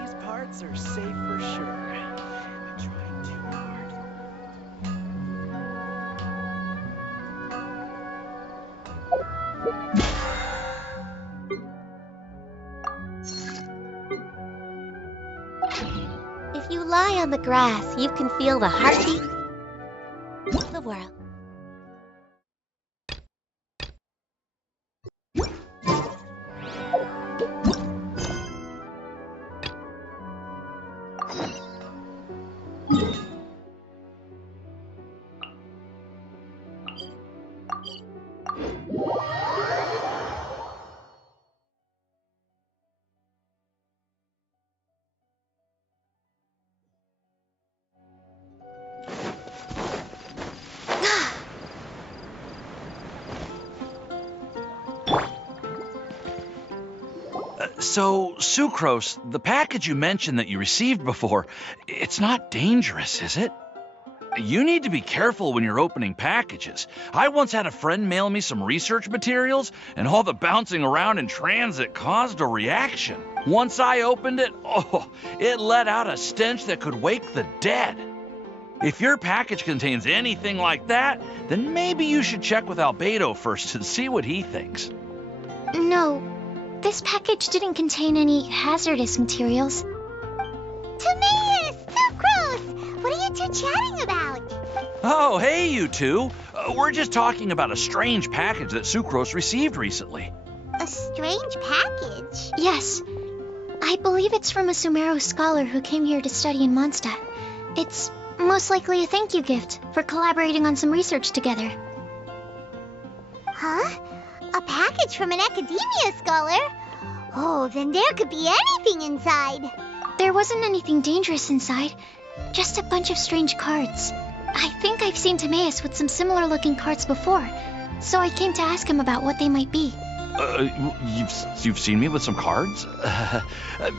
These parts are safe for sure. I'm trying too hard. If you lie on the grass, you can feel the heartbeat of the world. So, Sucrose, the package you mentioned that you received before, it's not dangerous, is it? You need to be careful when you're opening packages. I once had a friend mail me some research materials, and all the bouncing around in transit caused a reaction. Once I opened it, it let out a stench that could wake the dead. If your package contains anything like that, then maybe you should check with Albedo first and see what he thinks. No, this package didn't contain any hazardous materials. Timaeus! Sucrose! What are you two chatting about? Oh, hey, you two. We're just talking about a strange package that Sucrose received recently. A strange package? Yes. I believe it's from a Sumeru scholar who came here to study in Mondstadt. It's most likely a thank you gift for collaborating on some research together. Huh? A package from an academia scholar? Oh, then there could be anything inside. There wasn't anything dangerous inside, just a bunch of strange cards. I think I've seen Timaeus with some similar looking cards before, so I came to ask him about what they might be. You've seen me with some cards?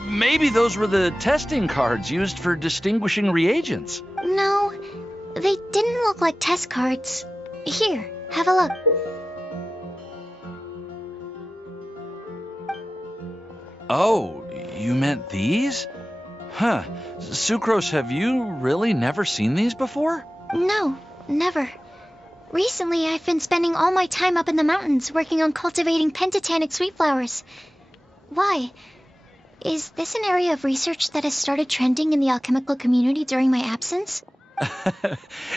Maybe those were the testing cards used for distinguishing reagents. No, they didn't look like test cards. Here, have a look. Oh, you meant these? Huh. Sucrose, have you really never seen these before? No, never. Recently, I've been spending all my time up in the mountains working on cultivating pentatonic sweet flowers. Why? Is this an area of research that has started trending in the alchemical community during my absence?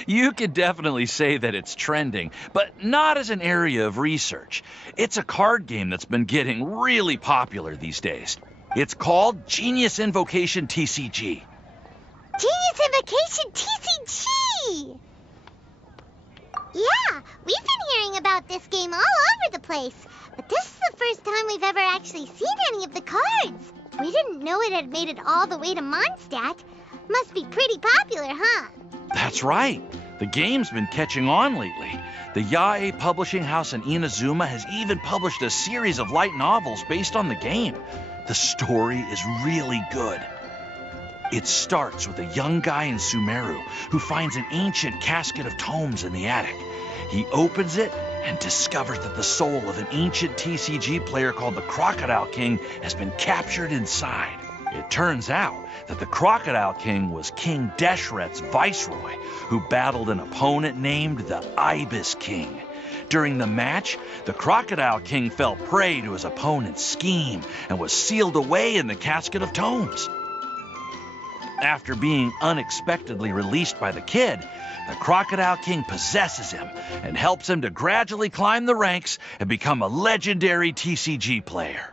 You could definitely say that it's trending, but not as an area of research. It's a card game that's been getting really popular these days. It's called Genius Invocation TCG. Genius Invocation TCG! Yeah, we've been hearing about this game all over the place, but this is the first time we've ever actually seen any of the cards. We didn't know it had made it all the way to Mondstadt. Must be pretty popular, huh? That's right. The game's been catching on lately. The Yae publishing house in Inazuma has even published a series of light novels based on the game. The story is really good. It starts with a young guy in Sumeru who finds an ancient casket of tomes in the attic. He opens it and discovers that the soul of an ancient TCG player called the Crocodile King has been captured inside. It turns out that the Crocodile King was King Deshret's viceroy, who battled an opponent named the Ibis King. During the match, the Crocodile King fell prey to his opponent's scheme and was sealed away in the casket of tomes. After being unexpectedly released by the kid, the Crocodile King possesses him and helps him to gradually climb the ranks and become a legendary TCG player.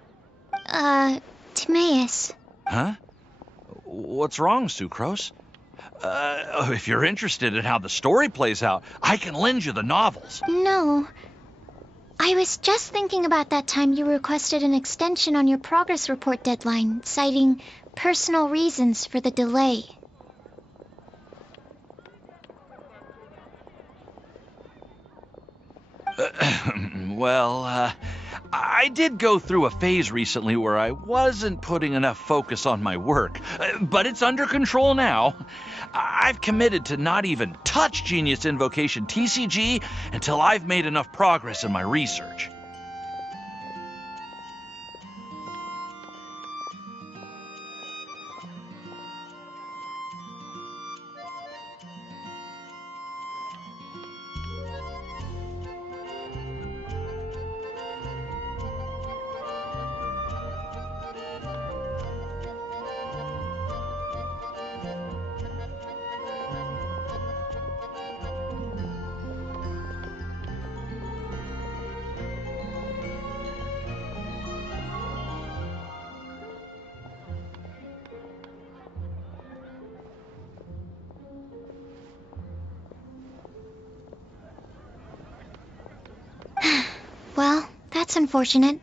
Timaeus. Huh? What's wrong, Sucrose? If you're interested in how the story plays out, I can lend you the novels. No. I was just thinking about that time you requested an extension on your progress report deadline, citing personal reasons for the delay. Well, I did go through a phase recently where I wasn't putting enough focus on my work, but it's under control now. I've committed to not even touch Genius Invocation TCG until I've made enough progress in my research. Well, that's unfortunate.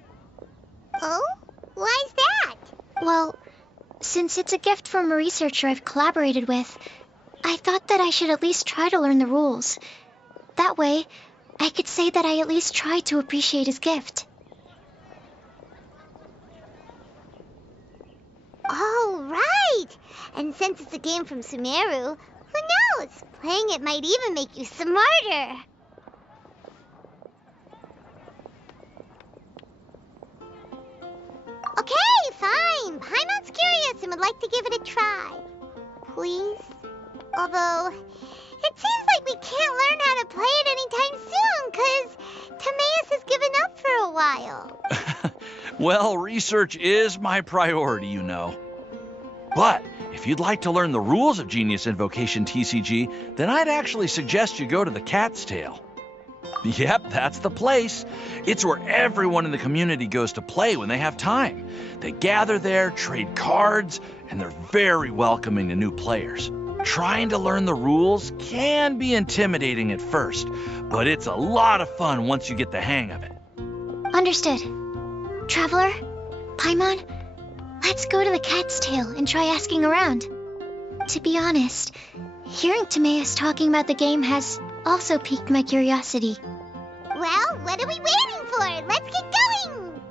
Oh? Why's that? Well, since it's a gift from a researcher I've collaborated with, I thought that I should at least try to learn the rules. That way, I could say that I at least tried to appreciate his gift. Oh, right! And since it's a game from Sumeru, who knows? Playing it might even make you smarter. Okay, fine. Paimon's curious and would like to give it a try. Please? Although, it seems like we can't learn how to play it anytime soon, 'cause Timaeus has given up for a while. Well, research is my priority, you know. But if you'd like to learn the rules of Genius Invocation TCG, then I'd actually suggest you go to the Cat's Tail. Yep, that's the place. It's where everyone in the community goes to play when they have time. They gather there, trade cards, and they're very welcoming to new players. Trying to learn the rules can be intimidating at first, but it's a lot of fun once you get the hang of it. Understood. Traveler, Paimon, let's go to the Cat's Tail and try asking around. To be honest, hearing Timaeus talking about the game has also piqued my curiosity. Well, what are we waiting for? Let's get going!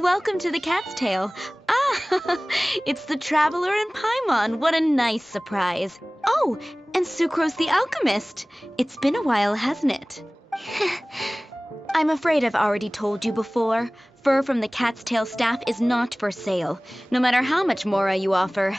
Welcome to the Cat's Tail. Ah, it's the Traveler and Paimon. What a nice surprise. Oh, and Sucrose the Alchemist. It's been a while, hasn't it? I'm afraid I've already told you before. Fur from the Cat's Tail staff is not for sale, no matter how much Mora you offer.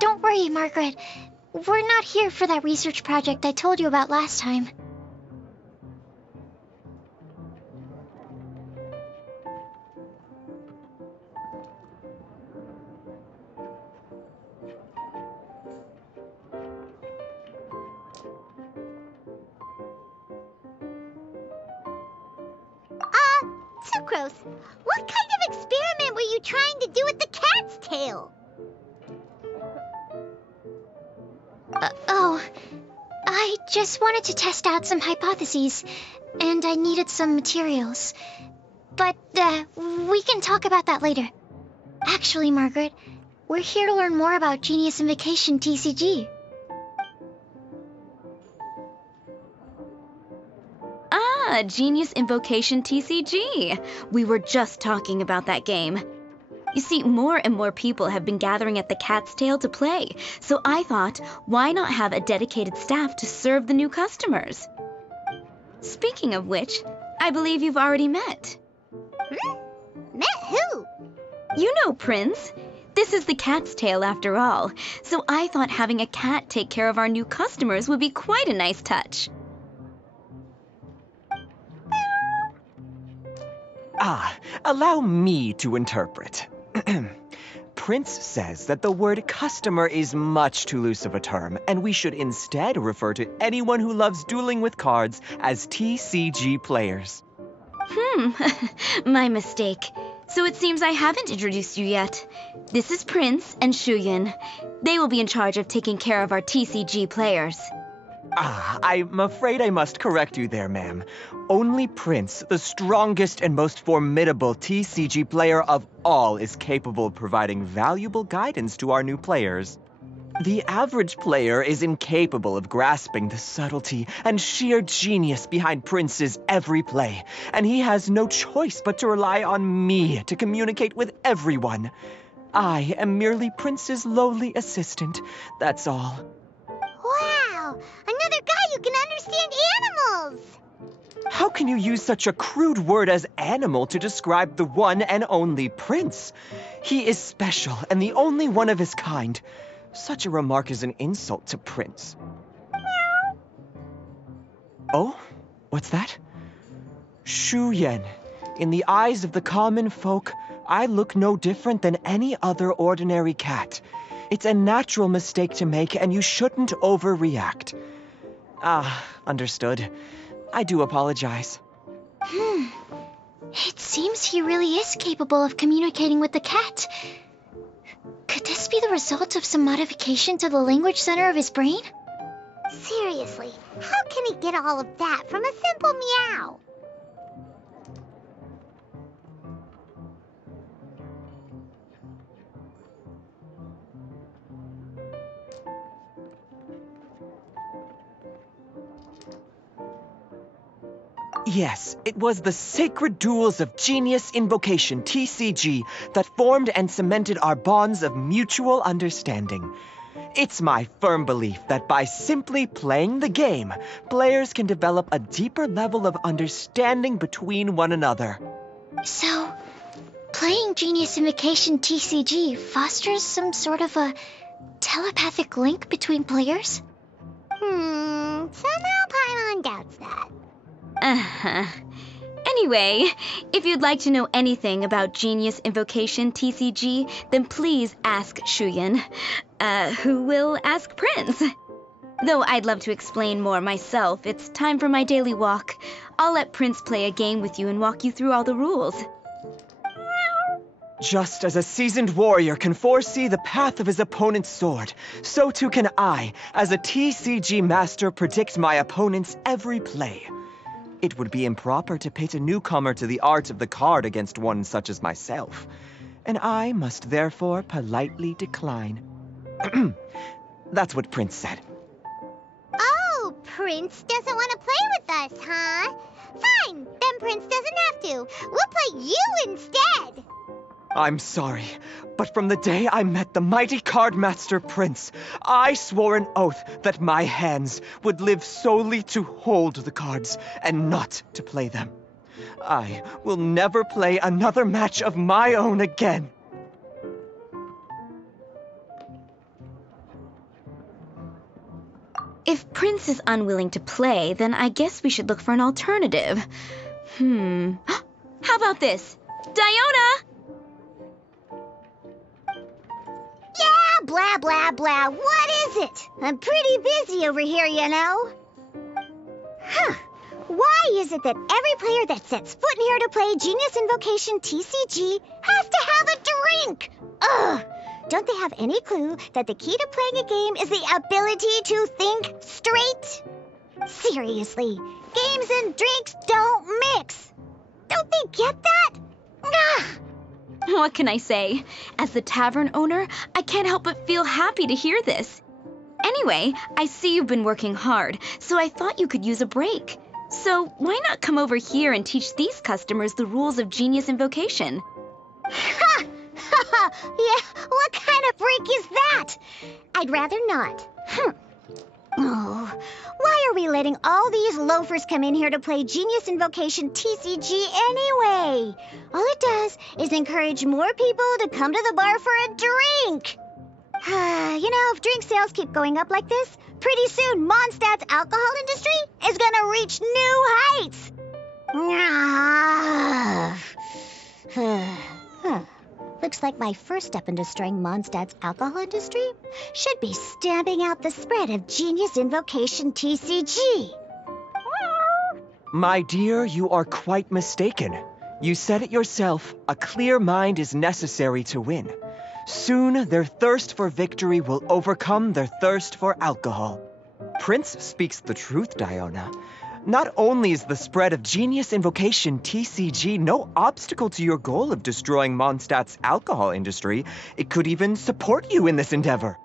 Don't worry, Margaret. We're not here for that research project I told you about last time. Sucrose, what kind of experiment were you trying to do with the Cat's Tail? I just wanted to test out some hypotheses, and I needed some materials. But, we can talk about that later. Actually, Margaret, we're here to learn more about Genius Invocation TCG. Genius Invocation TCG. We were just talking about that game. You see, more and more people have been gathering at the Cat's Tail to play, so I thought, why not have a dedicated staff to serve the new customers? Speaking of which, I believe you've already met. Met who? You know Prince. This is the Cat's Tail after all, so I thought having a cat take care of our new customers would be quite a nice touch. Allow me to interpret. Prince says that the word customer is much too loose of a term, and we should instead refer to anyone who loves dueling with cards as TCG players. My mistake. So it seems I haven't introduced you yet. This is Prince and Shuyan. They will be in charge of taking care of our TCG players. I'm afraid I must correct you there, ma'am. Only Prince, the strongest and most formidable TCG player of all, is capable of providing valuable guidance to our new players. The average player is incapable of grasping the subtlety and sheer genius behind Prince's every play, and he has no choice but to rely on me to communicate with everyone. I am merely Prince's lowly assistant, that's all. Wow! Another guy who can understand animals! How can you use such a crude word as animal to describe the one and only Prince? He is special and the only one of his kind. Such a remark is an insult to Prince. Oh? What's that? Shuyan. In the eyes of the common folk, I look no different than any other ordinary cat. It's a natural mistake to make, and you shouldn't overreact. Understood. I do apologize. It seems he really is capable of communicating with the cat. Could this be the result of some modification to the language center of his brain? Seriously, how can he get all of that from a simple meow? Yes, it was the sacred duels of Genius Invocation, TCG, that formed and cemented our bonds of mutual understanding. It's my firm belief that by simply playing the game, players can develop a deeper level of understanding between one another. So, playing Genius Invocation TCG fosters some sort of a telepathic link between players? Somehow Paimon doubts that. Anyway, if you'd like to know anything about Genius Invocation TCG, then please ask Shuyan, who will ask Prince. Though I'd love to explain more myself, it's time for my daily walk. I'll let Prince play a game with you and walk you through all the rules. Just as a seasoned warrior can foresee the path of his opponent's sword, so too can I, as a TCG master, predict my opponent's every play. It would be improper to pit a newcomer to the art of the card against one such as myself, and I must therefore politely decline. That's what Prince said. Oh, Prince doesn't want to play with us, huh? Fine, then Prince doesn't have to. We'll play you instead. I'm sorry, but from the day I met the mighty card master Prince, I swore an oath that my hands would live solely to hold the cards and not to play them. I will never play another match of my own again. If Prince is unwilling to play, then I guess we should look for an alternative. How about this? Diona! Yeah, blah, blah, blah. What is it? I'm pretty busy over here, you know. Why is it that every player that sets foot in here to play Genius Invocation TCG has to have a drink? Ugh! Don't they have any clue that the key to playing a game is the ability to think straight? Seriously, games and drinks don't mix. Don't they get that? Ugh! What can I say? As the tavern owner, I can't help but feel happy to hear this. Anyway, I see you've been working hard, so I thought you could use a break. So why not come over here and teach these customers the rules of Genius Invocation? Ha! Yeah, what kind of break is that? I'd rather not. Oh, why are we letting all these loafers come in here to play Genius Invocation TCG anyway? All it does is encourage more people to come to the bar for a drink. If drink sales keep going up like this, pretty soon Mondstadt's alcohol industry is gonna reach new heights. Looks like my first step in destroying Mondstadt's alcohol industry should be stamping out the spread of Genius Invocation TCG. My dear, you are quite mistaken. You said it yourself, a clear mind is necessary to win. Soon, their thirst for victory will overcome their thirst for alcohol. Prince speaks the truth, Diona. Not only is the spread of Genius Invocation TCG no obstacle to your goal of destroying Mondstadt's alcohol industry, it could even support you in this endeavor.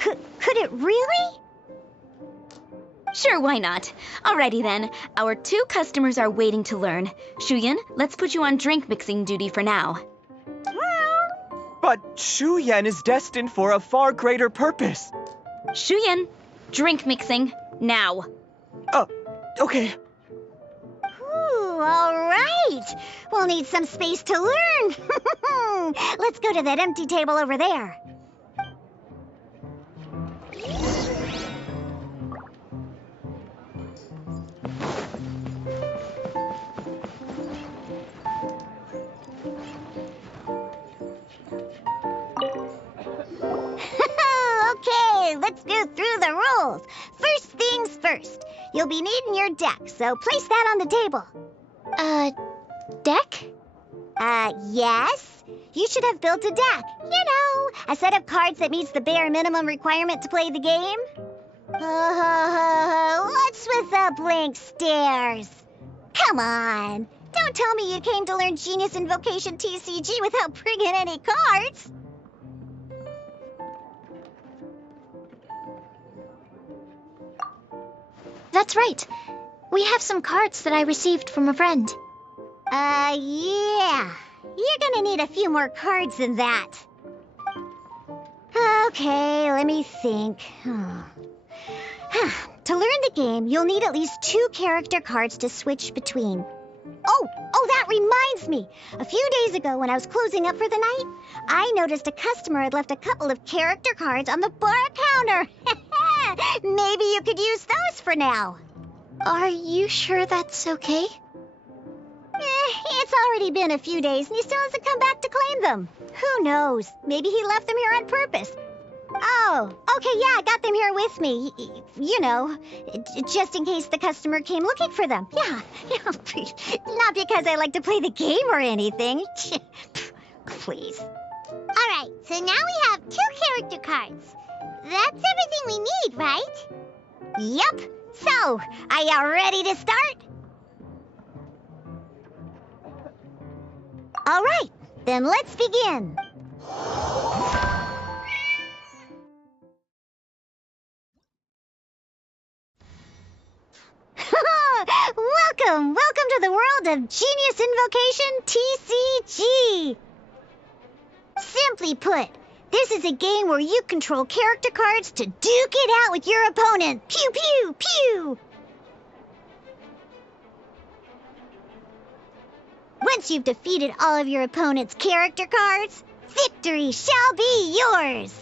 Could it really? Sure, why not? Alrighty then. Our 2 customers are waiting to learn. Shuyan, let's put you on drink mixing duty for now. But Shuyan is destined for a far greater purpose. Shuyan, drink mixing, now. Okay. Ooh, all right. We'll need some space to learn. Let's go to that empty table over there. Okay, let's go through the rules. First things first. You'll be needing your deck, so place that on the table. Deck? Yes. You should have built a deck. A set of cards that meets the bare minimum requirement to play the game. What's with the blank stares? Come on. Don't tell me you came to learn Genius Invocation TCG without bringing any cards. That's right. We have some cards that I received from a friend. Yeah. You're gonna need a few more cards than that. Okay, let me think. To learn the game, you'll need at least 2 character cards to switch between. Oh, that reminds me. A few days ago, when I was closing up for the night, I noticed a customer had left a couple of character cards on the bar counter. Maybe you could use those for now. Are you sure that's okay? It's already been a few days and he still hasn't come back to claim them. Who knows? Maybe he left them here on purpose. Oh, okay, yeah, I got them here with me. Just in case the customer came looking for them. Yeah, not because I like to play the game or anything. Please. All right, so now we have 2 character cards. That's everything we need, right? Yep. So, are you ready to start? All right, then let's begin. Welcome to the world of Genius Invocation TCG. Simply put, this is a game where you control character cards to duke it out with your opponent. Pew, pew, pew. Once you've defeated all of your opponent's character cards, victory shall be yours.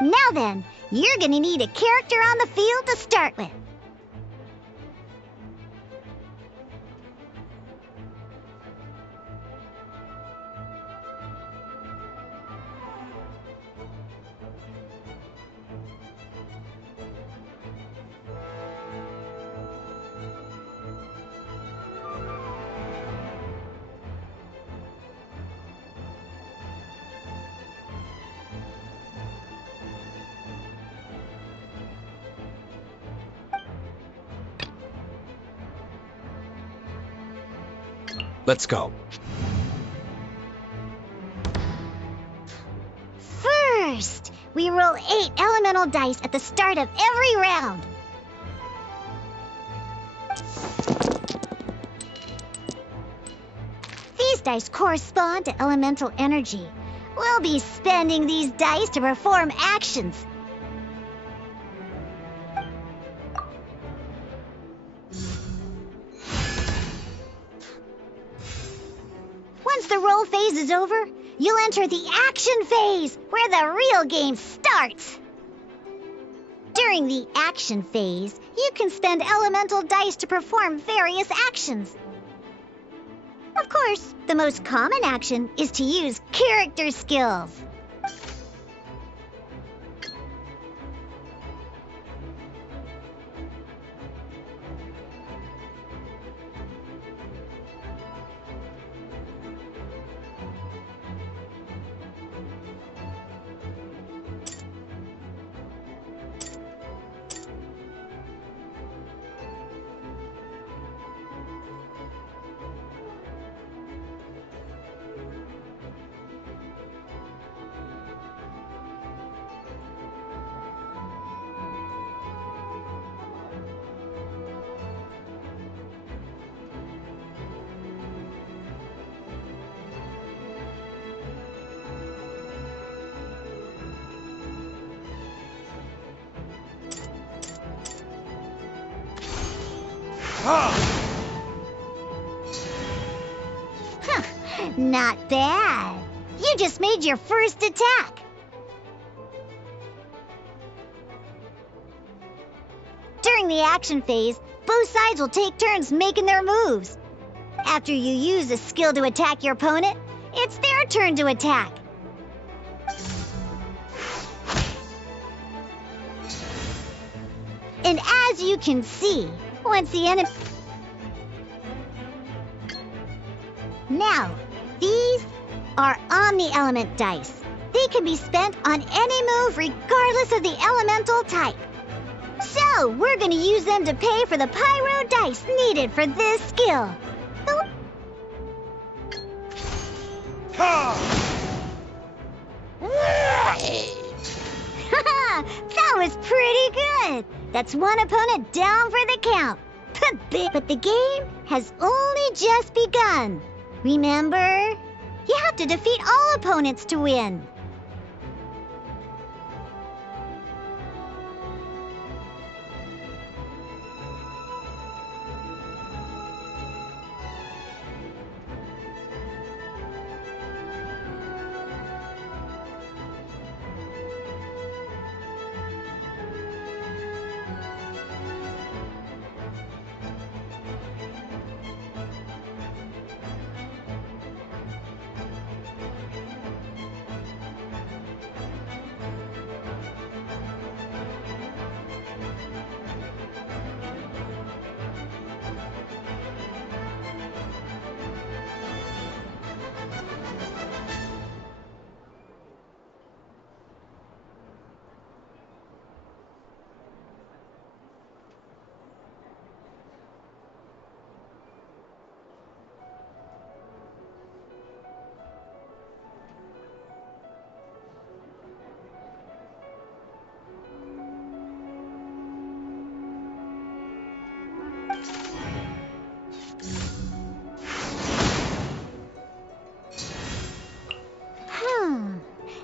Now then, you're gonna need a character on the field to start with. Let's go. First, we roll 8 elemental dice at the start of every round. dice correspond to elemental energy. We'll be spending these dice to perform actions. Once the roll phase is over, you'll enter the action phase, where the real game starts. During the action phase, you can spend elemental dice to perform various actions. Of course, the most common action is to use character skills. Not bad. You just made your first attack. During the action phase, both sides will take turns making their moves. After you use a skill to attack your opponent, it's their turn to attack. And as you can see, once the enemy... Now, these are Omni-Element dice. They can be spent on any move regardless of the elemental type. So, we're gonna use them to pay for the pyro dice needed for this skill. That was pretty good. That's one opponent down for the count. But the game has only just begun. Remember, you have to defeat all opponents to win.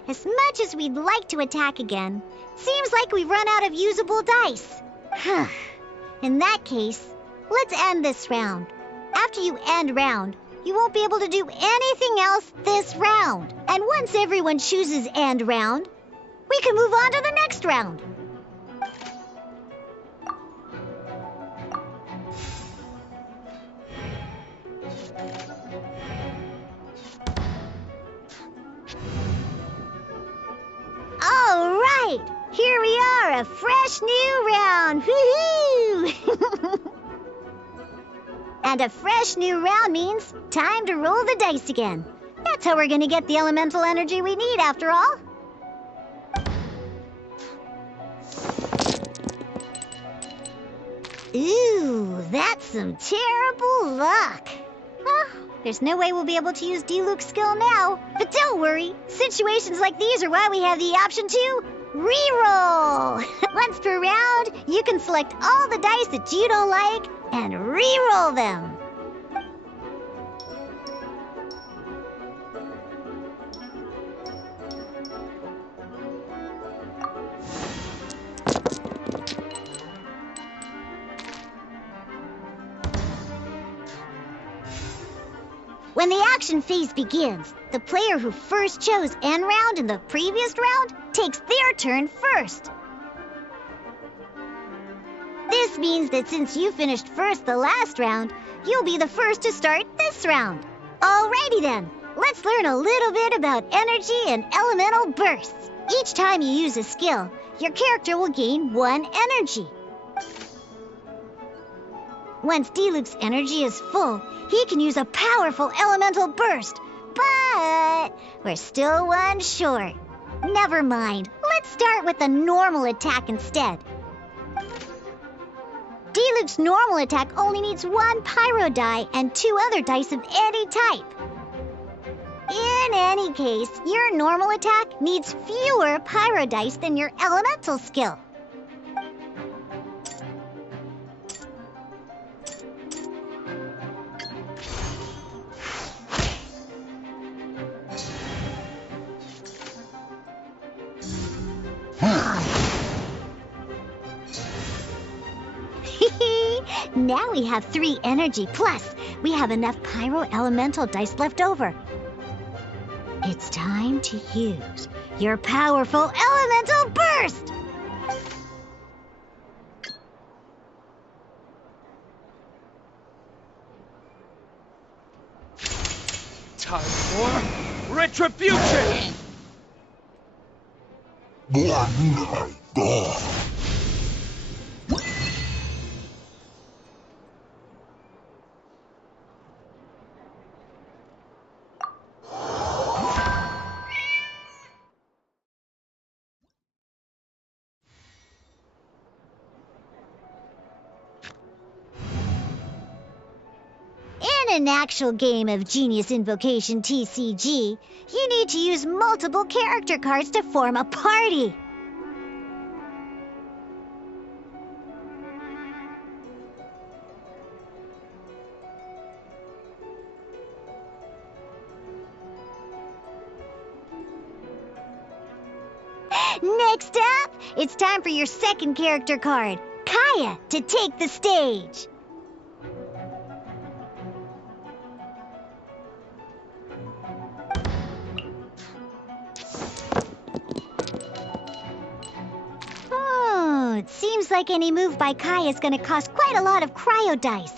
As much as we'd like to attack again, seems like we've run out of usable dice. In that case, let's end this round. After you end round, you won't be able to do anything else this round. And once everyone chooses end round, we can move on to the next round. All right, here we are, a fresh new round. Woohoo! And a fresh new round means time to roll the dice again. That's how we're gonna get the elemental energy we need, after all. Ooh, that's some terrible luck. There's no way we'll be able to use Diluc's skill now. But don't worry, situations like these are why we have the option to reroll. Once per round, you can select all the dice that you don't like and reroll them. When the action phase begins, the player who first chose end round in the previous round takes their turn first. This means that since you finished first the last round, you'll be the first to start this round. Alrighty then, let's learn a little bit about energy and elemental bursts. Each time you use a skill, your character will gain 1 energy. Once Diluc's energy is full, he can use a powerful elemental burst. But we're still 1 short. Never mind, let's start with a normal attack instead. Diluc's normal attack only needs 1 pyro die and 2 other dice of any type. In any case, your normal attack needs fewer pyro dice than your elemental skill. Now we have 3 energy, plus we have enough pyro elemental dice left over. It's time to use your powerful elemental burst! Time for retribution! In an actual game of Genius Invocation TCG, you need to use multiple character cards to form a party. Next up, it's time for your second character card, Kaya, to take the stage. It seems like any move by Kaya is going to cost quite a lot of cryo dice.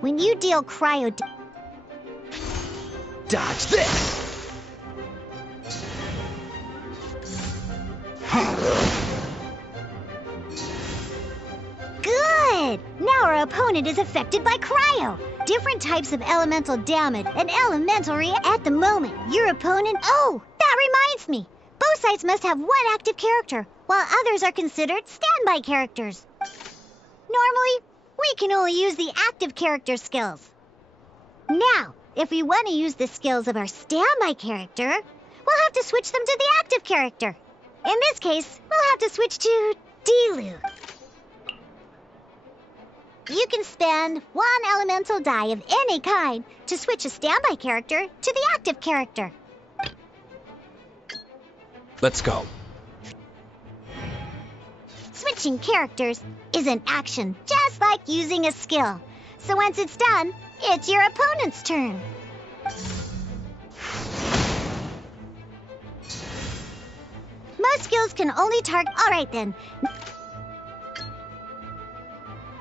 When you deal cryo... Dodge this! Good! Now our opponent is affected by cryo. Different types of elemental damage and elemental at the moment. Your opponent... Oh, that reminds me. Both sides must have one active character, while others are considered standby characters. Normally, we can only use the active character skills. Now, if we want to use the skills of our standby character, we'll have to switch them to the active character. In this case, we'll have to switch to Dilu. You can spend one elemental die of any kind to switch a standby character to the active character. Let's go. Switching characters is an action, just like using a skill. So once it's done, it's your opponent's turn. Most skills can only target... All right, then.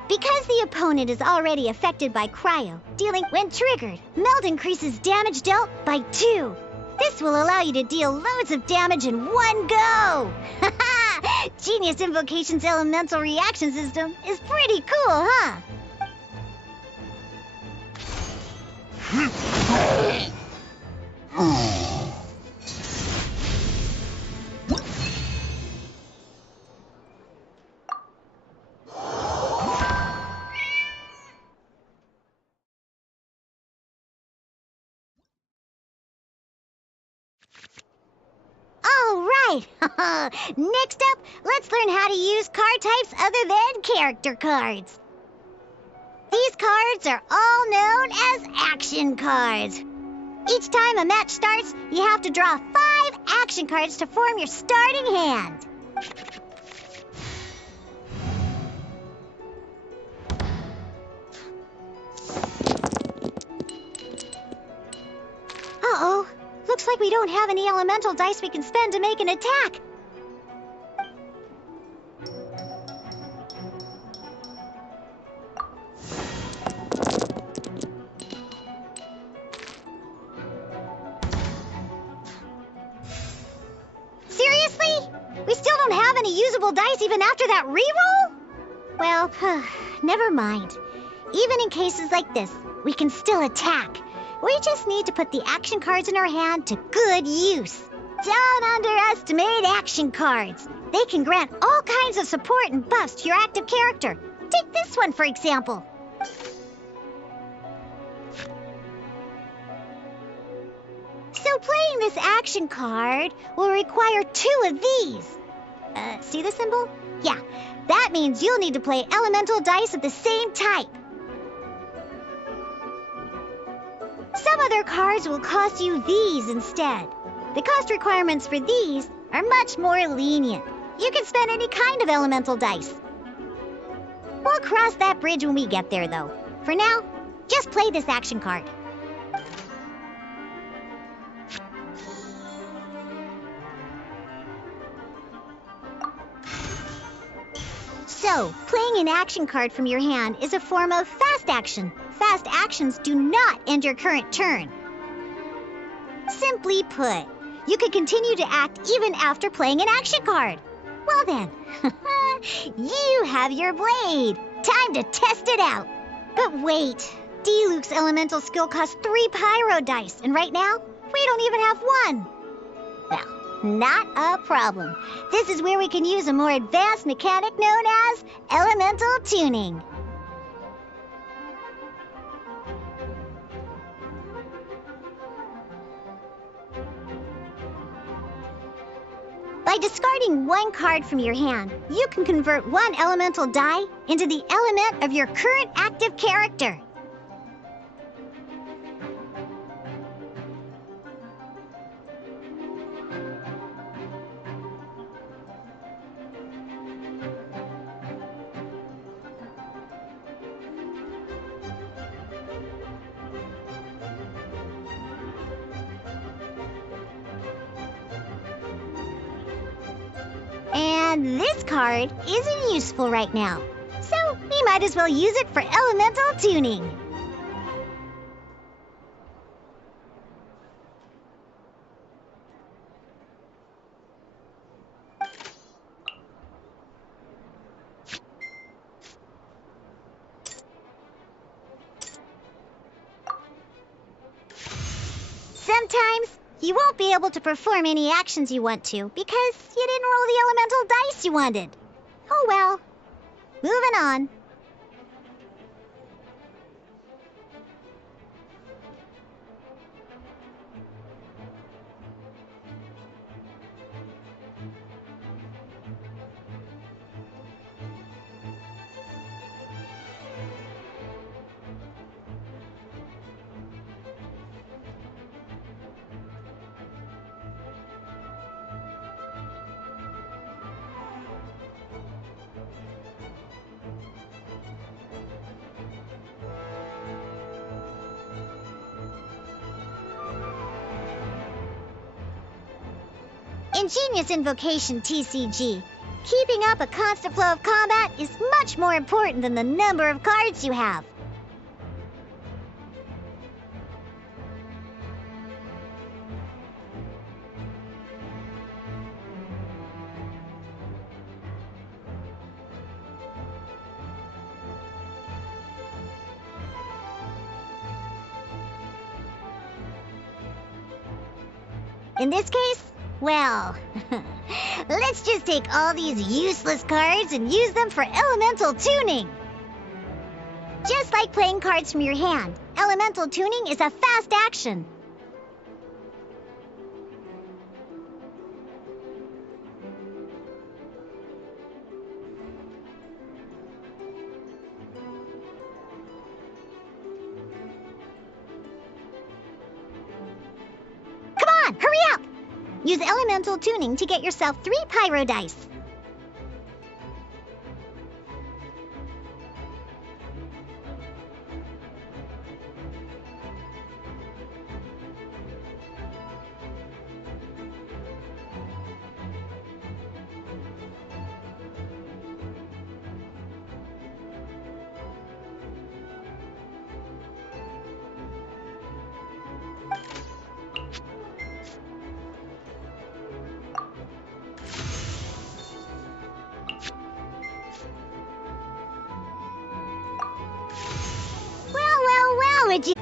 Because the opponent is already affected by cryo, dealing when triggered, melt increases damage dealt by 2. This will allow you to deal loads of damage in one go! Genius Invocations elemental reaction system is pretty cool, huh? All right! Next up, let's learn how to use card types other than character cards. These cards are all known as action cards. Each time a match starts, you have to draw 5 action cards to form your starting hand. Uh-oh. Looks like we don't have any elemental dice we can spend to make an attack. Seriously? We still don't have any usable dice even after that reroll? Well, never mind. Even in cases like this, we can still attack. We just need to put the action cards in our hand to good use. Don't underestimate action cards. They can grant all kinds of support and buffs to your active character. Take this one, for example. So playing this action card will require 2 of these. See the symbol? Yeah, that means you'll need to play elemental dice of the same type. Some other cards will cost you these instead. The cost requirements for these are much more lenient. You can spend any kind of elemental dice. We'll cross that bridge when we get there, though. For now, just play this action card. So, playing an action card from your hand is a form of fast action. Fast actions do not end your current turn. Simply put, you can continue to act even after playing an action card. Well then, you have your blade. Time to test it out. But wait, Diluc's elemental skill costs 3 pyro dice, and right now, we don't even have 1. Well, not a problem. This is where we can use a more advanced mechanic known as elemental tuning. By discarding 1 card from your hand, you can convert 1 elemental die into the element of your current active character. And this card isn't useful right now, so we might as well use it for elemental tuning. Sometimes you won't be able to perform any actions you want to because you didn't roll the elemental dice you wanted. Oh well. Moving on. Ingenious Invocation TCG. Keeping up a constant flow of combat is much more important than the number of cards you have. In this case, well, let's just take all these useless cards and use them for elemental tuning. Just like playing cards from your hand, elemental tuning is a fast action. Come on, hurry up! Use elemental tuning to get yourself 3 pyro dice. Well, would you...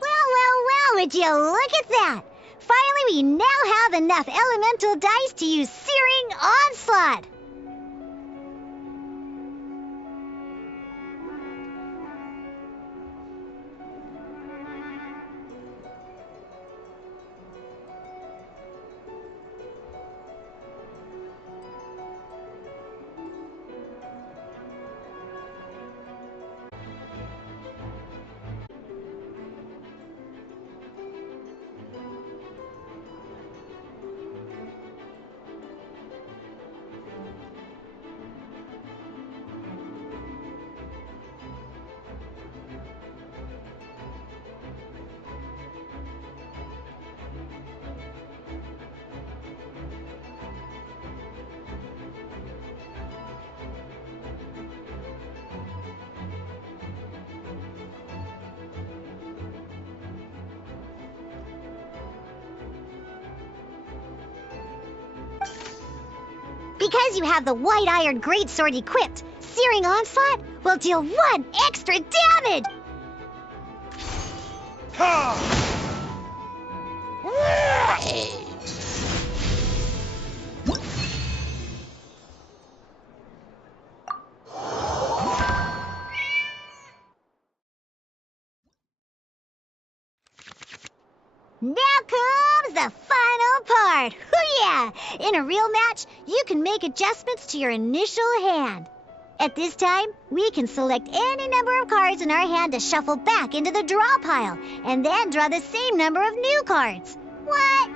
Well, would you look at that? Finally, we now have enough elemental dice to use Searing Onslaught. Because you have the White Iron Greatsword equipped, Searing Onslaught will deal 1 extra damage! Now comes the final part! Hoo-yeah! In a real match, you can make adjustments to your initial hand. At this time, we can select any number of cards in our hand to shuffle back into the draw pile, and then draw the same number of new cards. What?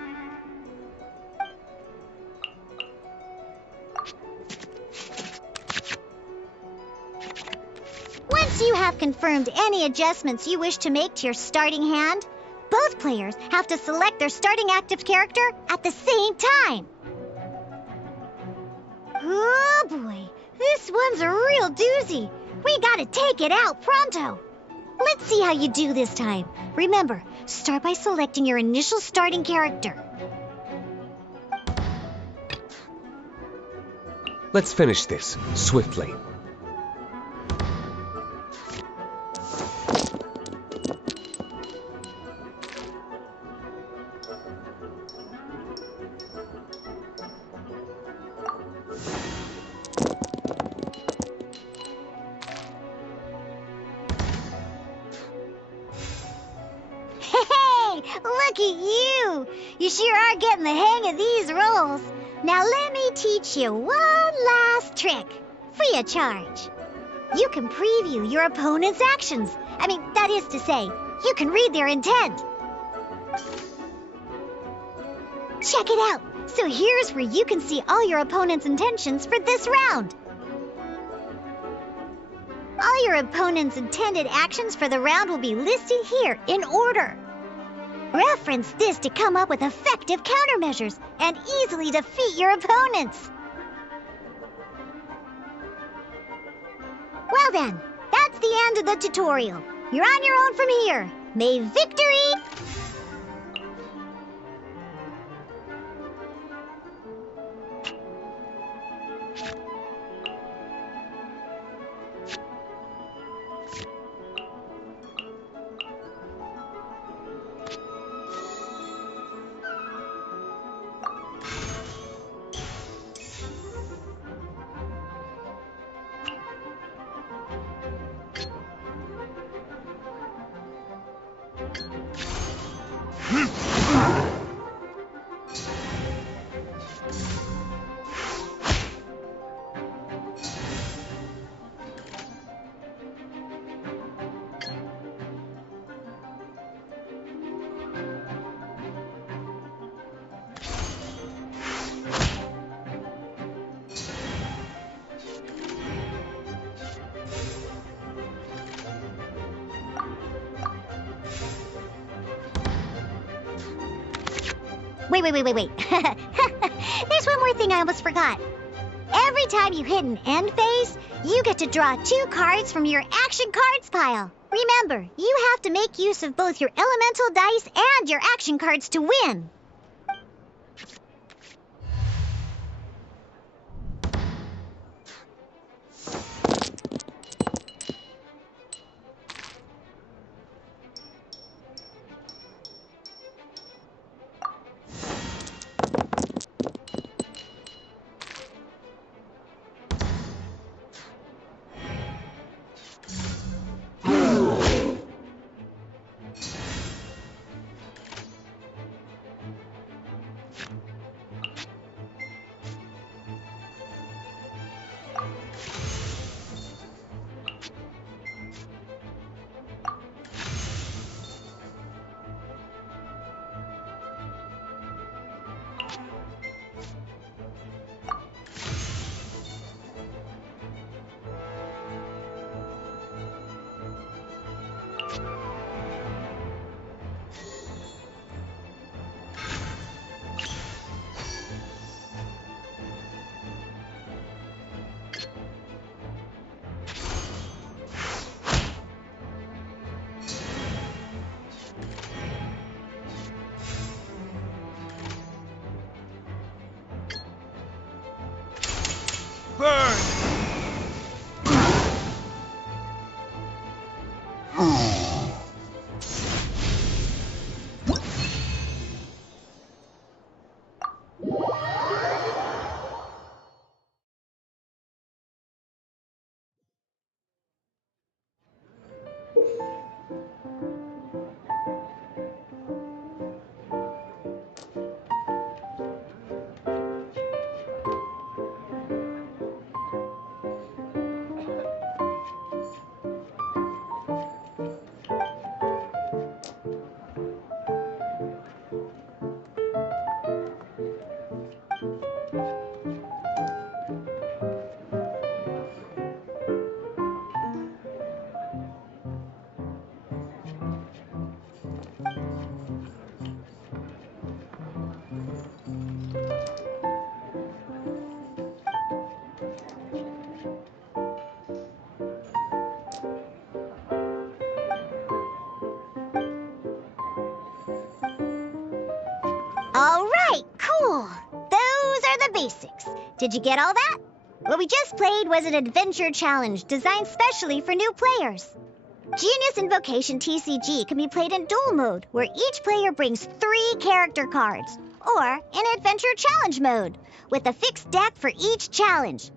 Once you have confirmed any adjustments you wish to make to your starting hand, both players have to select their starting active character at the same time. Oh boy, this one's a real doozy. We gotta take it out pronto. Let's see how you do this time. Remember, start by selecting your initial starting character. Let's finish this, swiftly. Hey, look at you! You sure are getting the hang of these rolls. Now let me teach you one last trick, free of charge. You can preview your opponent's actions. That is to say, you can read their intent. Check it out. So here's where you can see all your opponent's intentions for this round. All your opponent's intended actions for the round will be listed here in order. Reference this to come up with effective countermeasures and easily defeat your opponents. Well then, that's the end of the tutorial. You're on your own from here. May victory... Wait. There's one more thing I almost forgot. Every time you hit an end phase, you get to draw 2 cards from your action cards pile. Remember, you have to make use of both your elemental dice and your action cards to win. Burn! All right, cool. Those are the basics. Did you get all that? What we just played was an adventure challenge designed specially for new players. Genius Invocation TCG can be played in duel mode, where each player brings 3 character cards, or in adventure challenge mode, with a fixed deck for each challenge.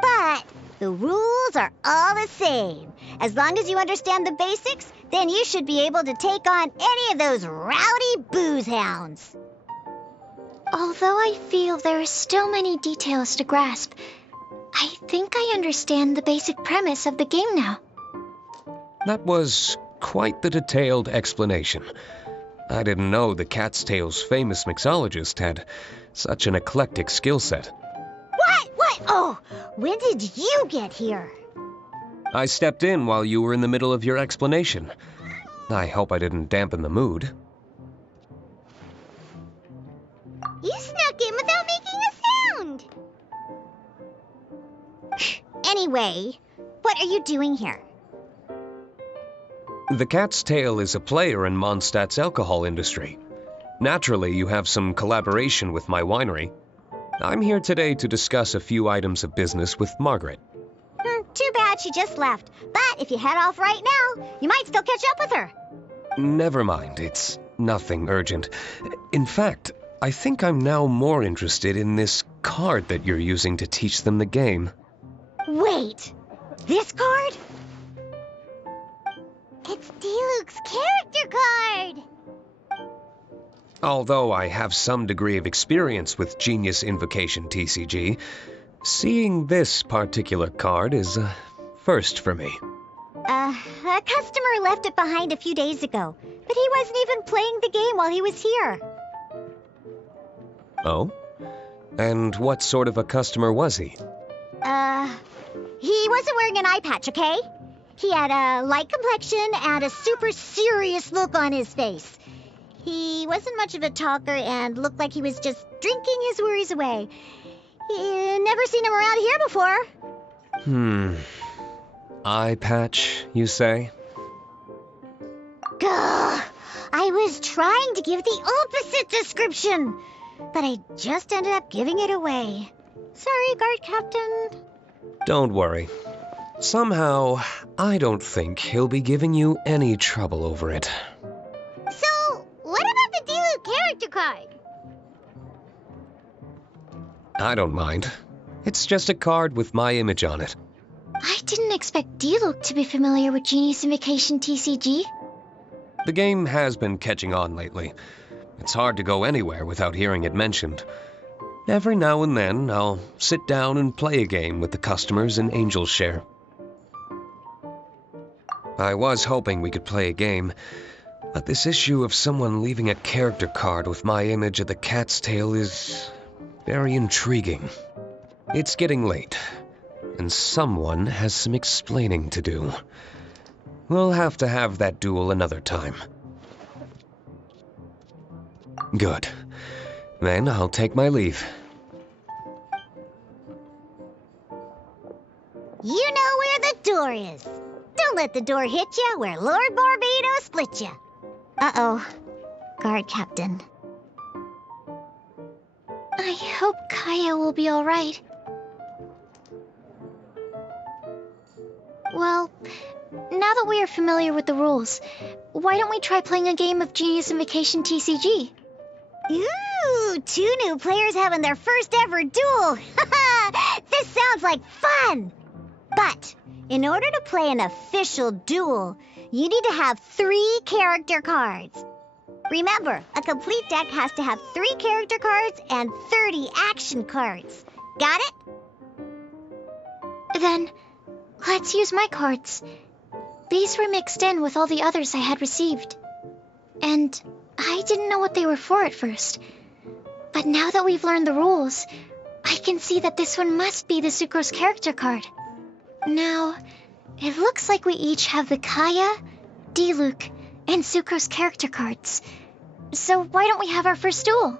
But the rules are all the same. As long as you understand the basics, then you should be able to take on any of those rowdy booze hounds. Although I feel there are still many details to grasp, I think I understand the basic premise of the game now. That was quite the detailed explanation. I didn't know the Cat's Tail's famous mixologist had such an eclectic skill set. What? Oh, when did you get here? I stepped in while you were in the middle of your explanation. I hope I didn't dampen the mood. You snuck in without making a sound. Anyway, what are you doing here? The Cat's Tail is a player in Mondstadt's alcohol industry. Naturally, you have some collaboration with my winery. I'm here today to discuss a few items of business with Margaret. Too bad she just left. But if you head off right now, you might still catch up with her. Never mind, it's nothing urgent. In fact, I think I'm now more interested in this card that you're using to teach them the game. Wait, this card? It's Diluc's character card. Although I have some degree of experience with Genius Invocation TCG, seeing this particular card is a first for me. A customer left it behind a few days ago, but he wasn't even playing the game while he was here. Oh? And what sort of a customer was he? He wasn't wearing an eye patch, okay? He had a light complexion and a super serious look on his face. He wasn't much of a talker and looked like he was just drinking his worries away. Never seen him around here before. Eye patch, you say? Gah! I was trying to give the opposite description, but I just ended up giving it away. Sorry, guard captain. Don't worry. Somehow, I don't think he'll be giving you any trouble over it. So, what about the Diluc character card? I don't mind. It's just a card with my image on it. I didn't expect Diluc to be familiar with Genius Invocation TCG. The game has been catching on lately. It's hard to go anywhere without hearing it mentioned. Every now and then, I'll sit down and play a game with the customers in Angel's Share. I was hoping we could play a game, but this issue of someone leaving a character card with my image of the Cat's Tail is very intriguing. It's getting late, and someone has some explaining to do. We'll have to have that duel another time. Good. Then I'll take my leave. You know where the door is. Don't let the door hit you where Lord Barbados split you. Uh-oh. Guard captain. I hope Kaya will be all right. Well, now that we are familiar with the rules, why don't we try playing a game of Genius Invocation TCG? Ooh, 2 new players having their first ever duel. This sounds like fun. But in order to play an official duel, you need to have 3 character cards. Remember, a complete deck has to have 3 character cards and 30 action cards. Got it? Then, let's use my cards. These were mixed in with all the others I had received. And I didn't know what they were for at first. But now that we've learned the rules, I can see that this one must be the Sucrose character card. Now, it looks like we each have the Kaya, Diluc, and Sucrose character cards. So why don't we have our first duel?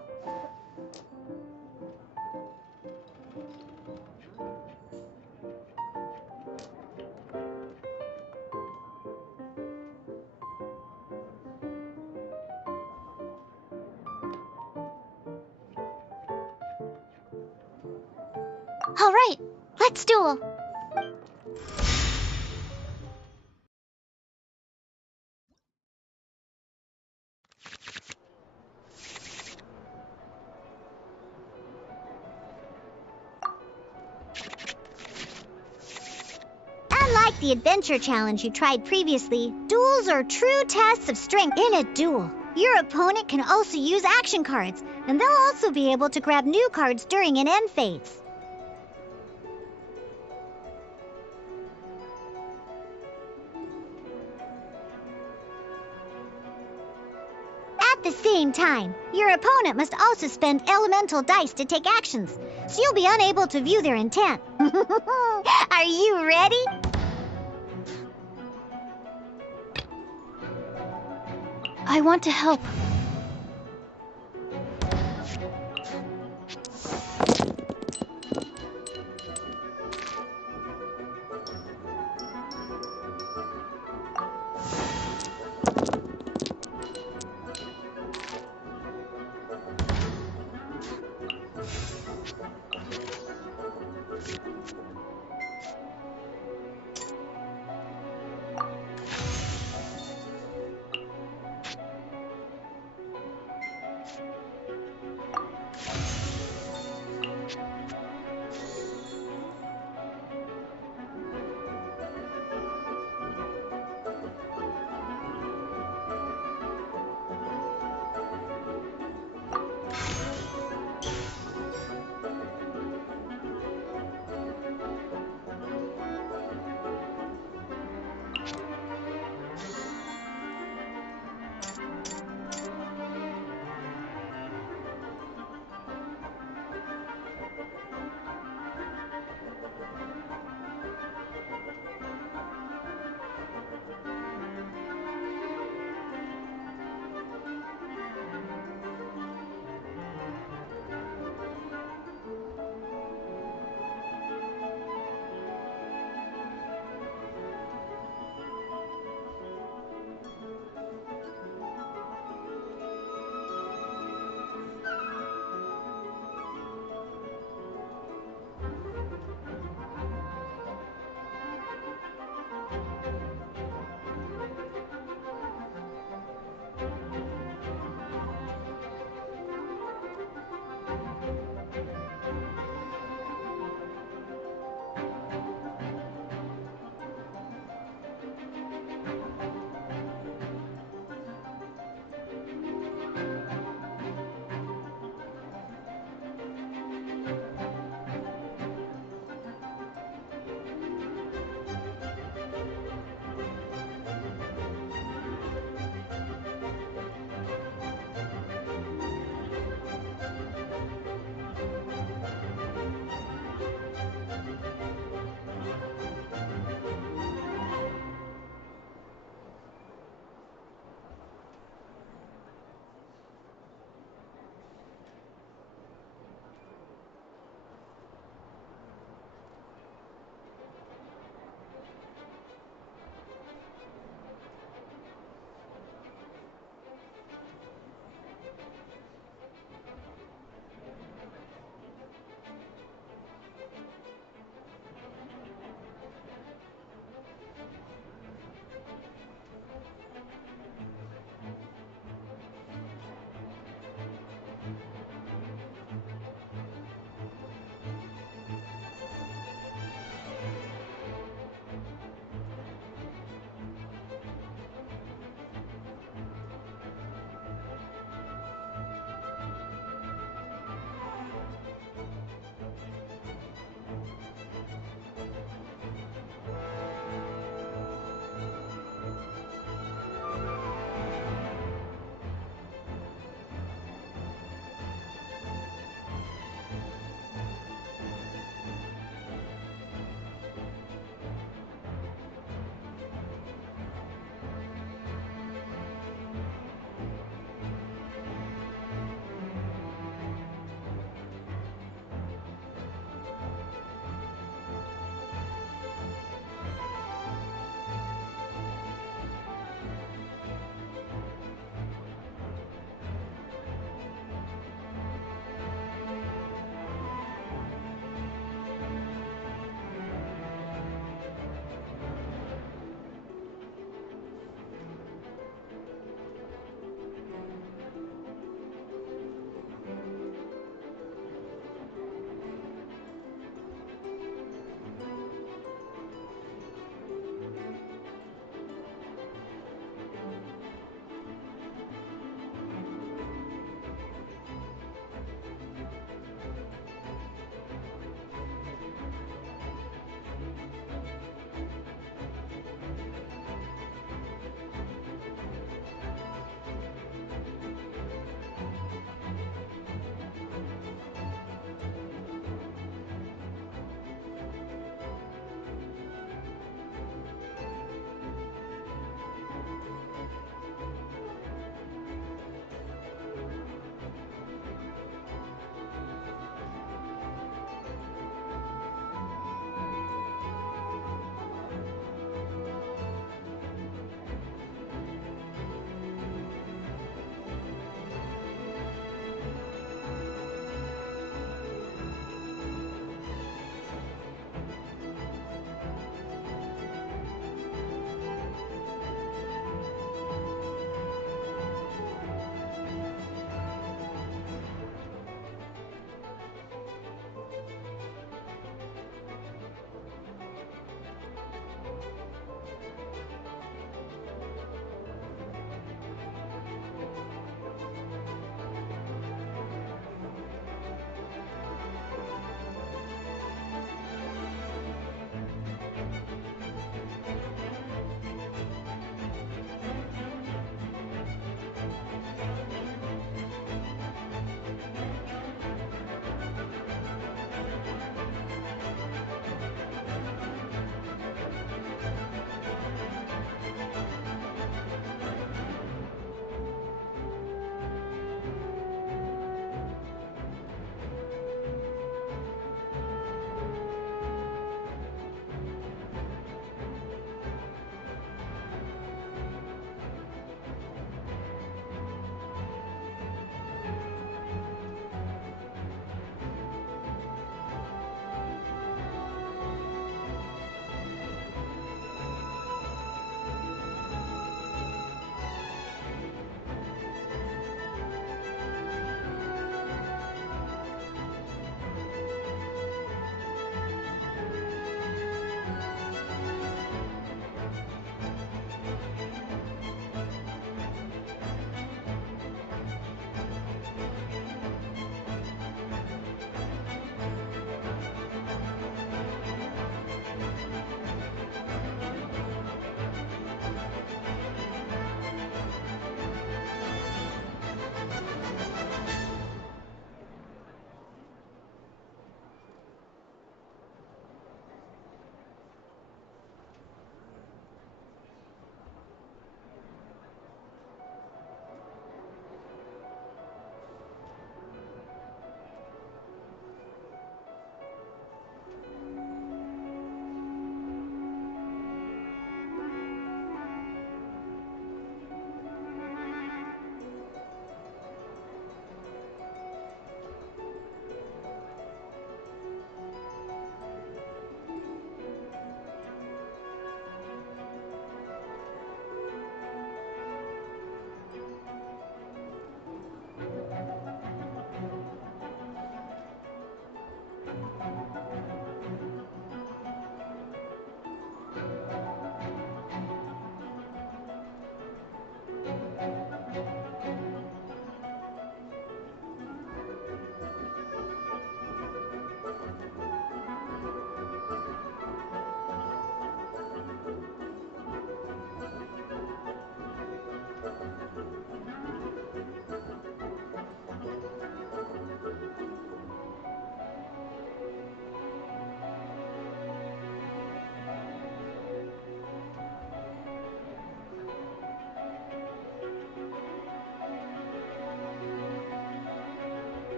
All right, Let's duel. Unlike the adventure challenge you tried previously, duels are true tests of strength. In a duel, your opponent can also use action cards, and they'll also be able to grab new cards during an end phase. At the same time, your opponent must also spend elemental dice to take actions, so you'll be unable to view their intent. Are you ready? I want to help.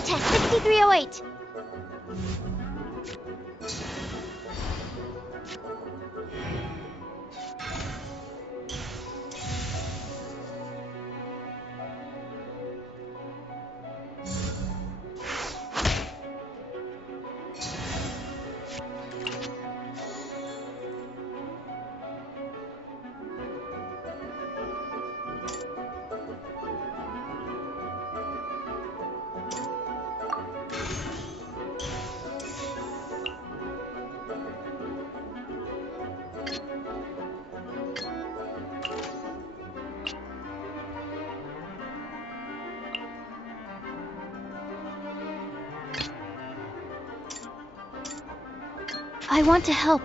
Swirl test 6308. I want to help.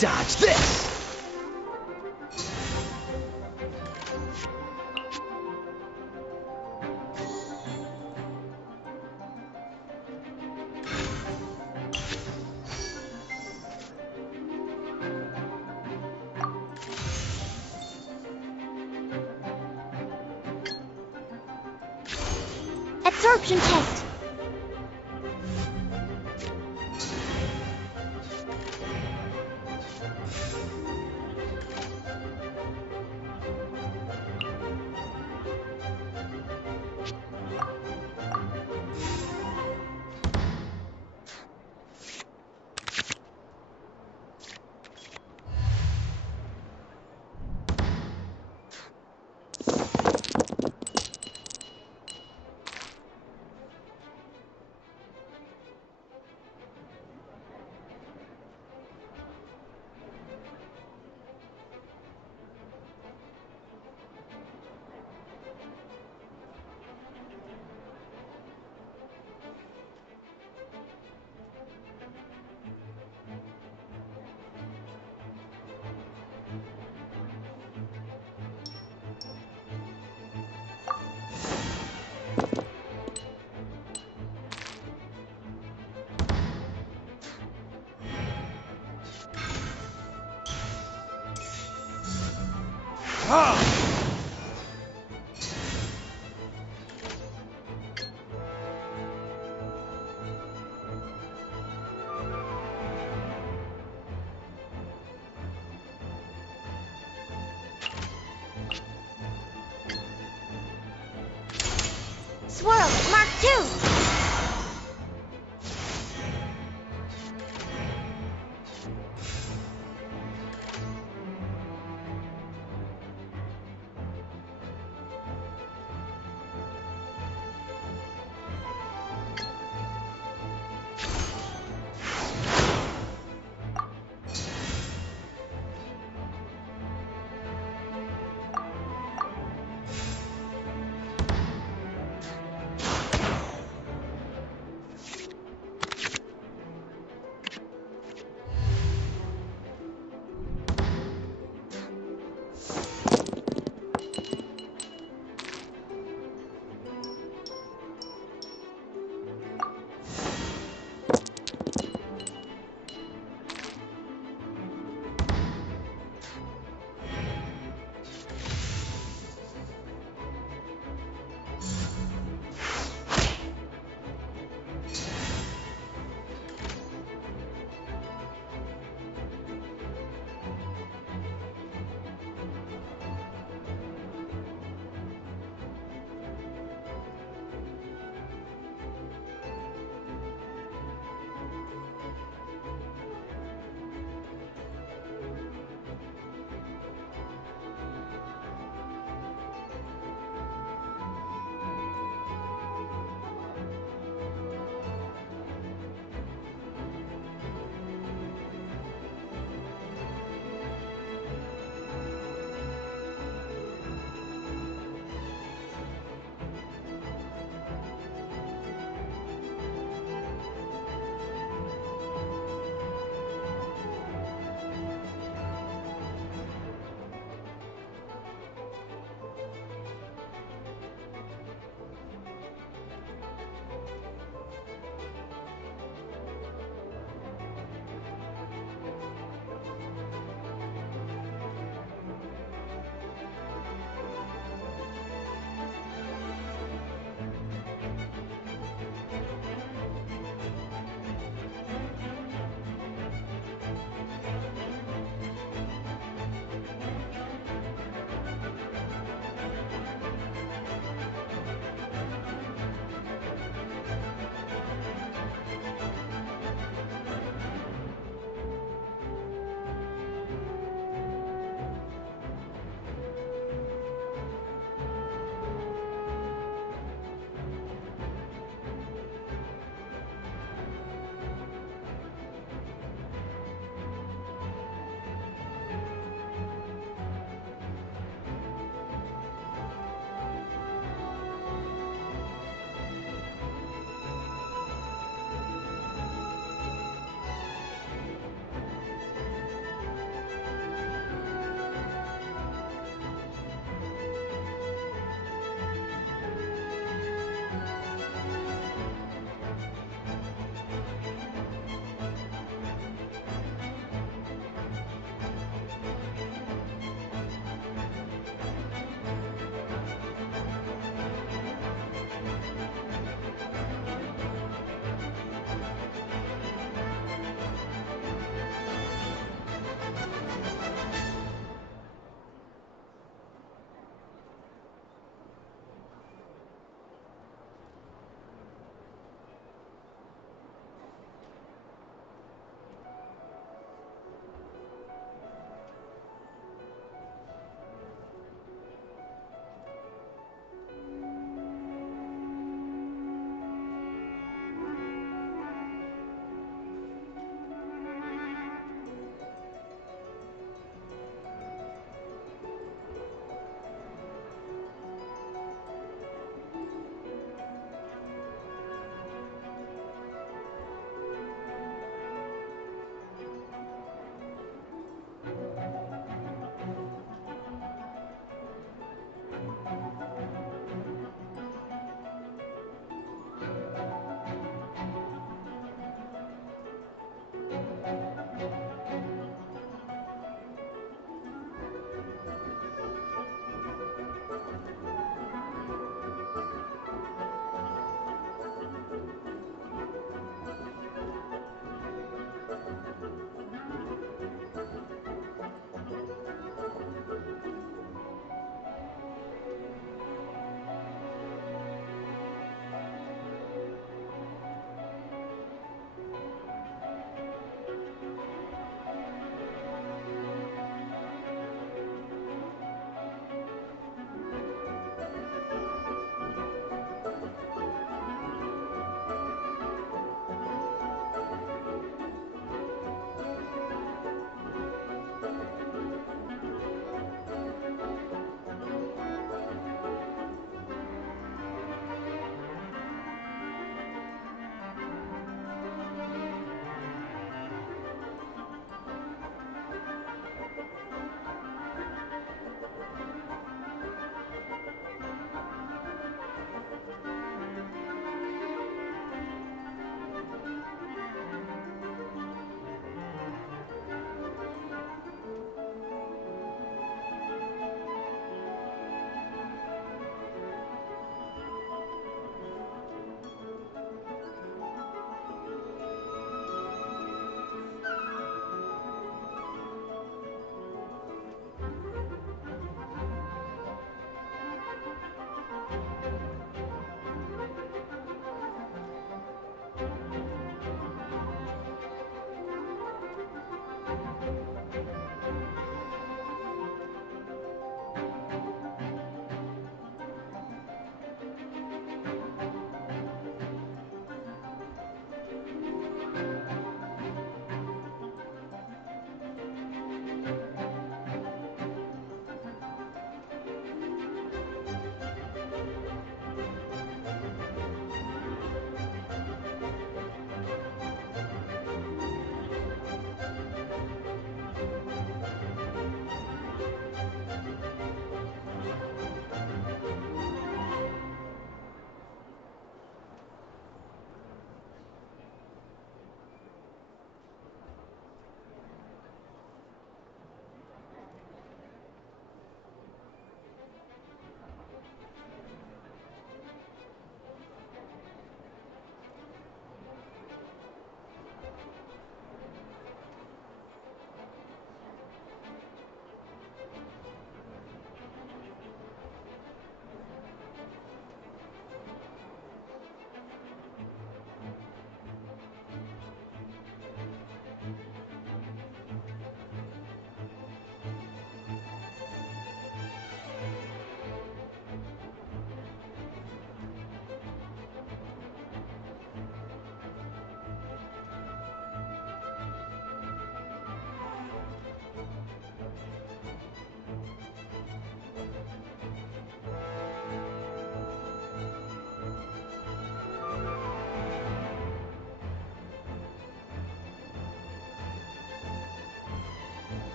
Dodge this! Absorption test. Swirl at Mark 2.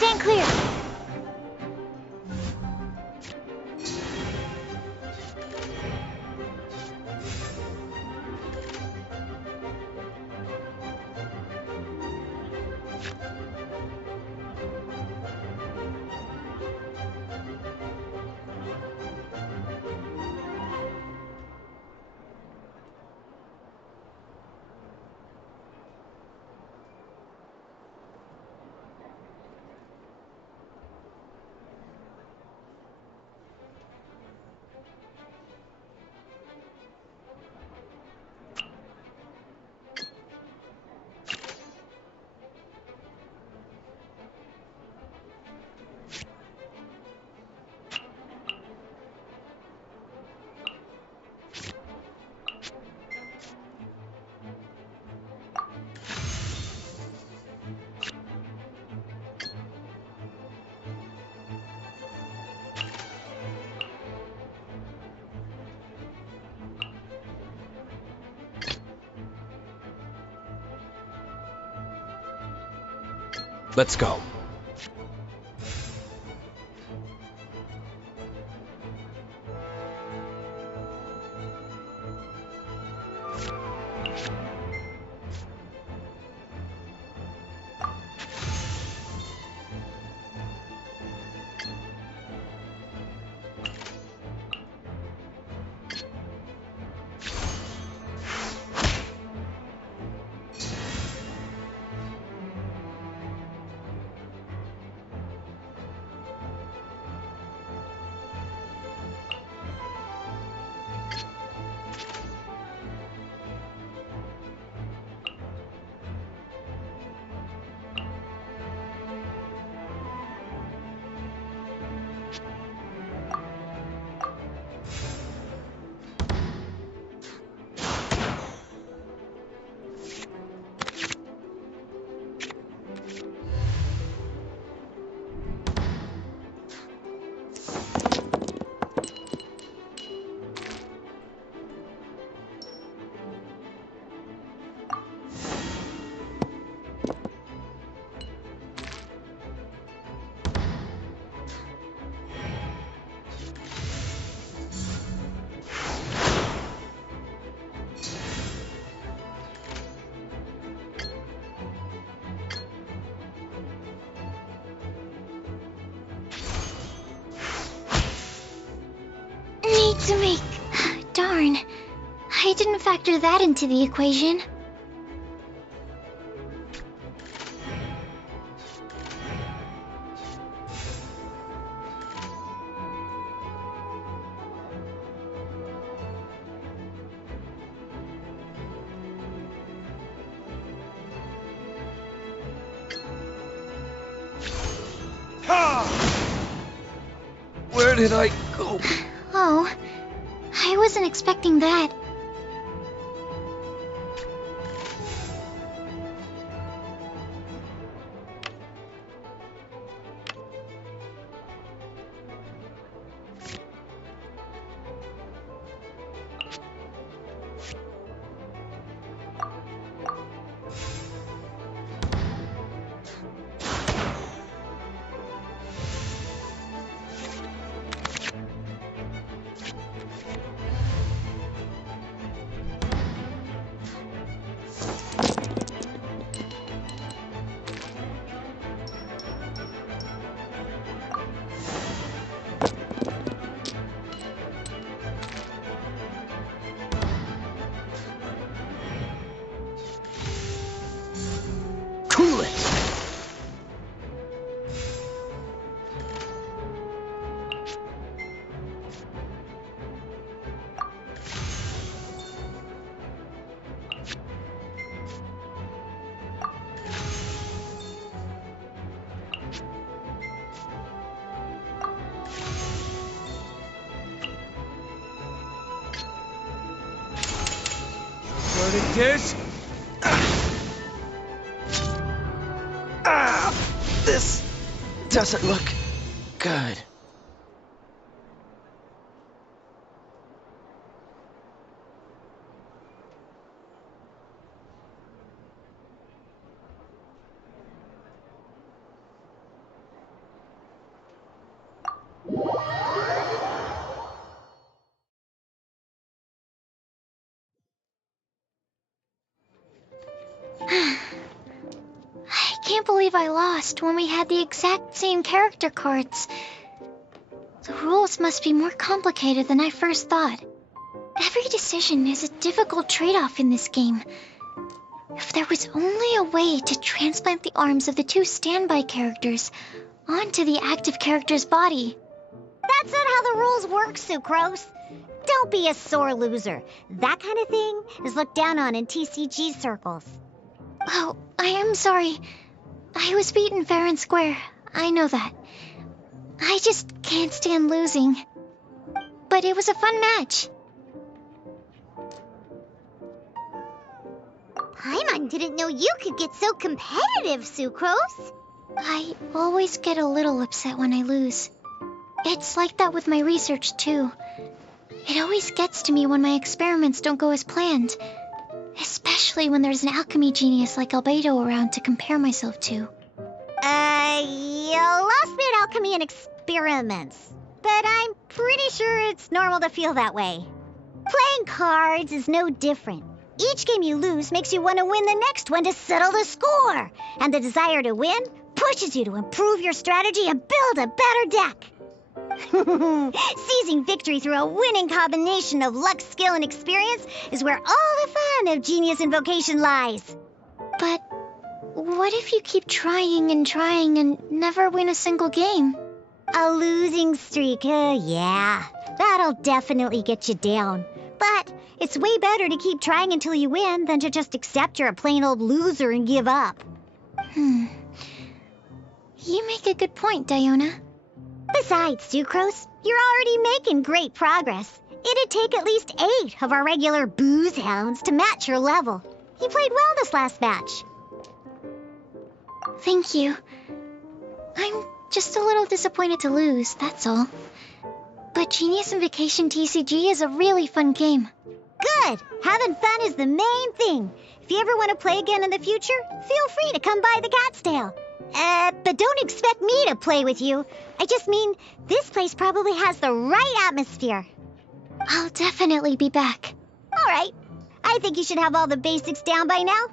Stand clear! Let's go. Need to make... Darn. I didn't factor that into the equation. did I go? Oh, I wasn't expecting that. Cool it! Verdict is... This doesn't look good. I can't believe I lost when we had the exact same character cards. The rules must be more complicated than I first thought. Every decision is a difficult trade-off in this game. If there was only a way to transplant the arms of the two standby characters onto the active character's body. That's not how the rules work, Sucrose. Don't be a sore loser. That kind of thing is looked down on in TCG circles. Oh, I am sorry. I was beaten fair and square. I know that. I just can't stand losing. But it was a fun match. Paimon didn't know you could get so competitive, Sucrose. I always get a little upset when I lose. It's like that with my research, too. It always gets to me when my experiments don't go as planned. Especially when there's an alchemy genius like Albedo around to compare myself to. You lost me at alchemy and experiments. But I'm pretty sure it's normal to feel that way. Playing cards is no different. Each game you lose makes you want to win the next one to settle the score. And the desire to win pushes you to improve your strategy and build a better deck. Seizing victory through a winning combination of luck, skill, and experience is where all the fun of Genius Invocation lies. But what if you keep trying and never win a single game? A losing streak, yeah. That'll definitely get you down. But it's way better to keep trying until you win than to just accept you're a plain old loser and give up. You make a good point, Diona. Besides, Sucrose, you're already making great progress. It'd take at least 8 of our regular booze hounds to match your level. You played well this last match. Thank you. I'm just a little disappointed to lose, that's all. But Genius Invocation TCG is a really fun game. Good! Having fun is the main thing. If you ever want to play again in the future, feel free to come by the Cat's Tail. But don't expect me to play with you. I just mean, this place probably has the right atmosphere. I'll definitely be back. All right. I think you should have all the basics down by now.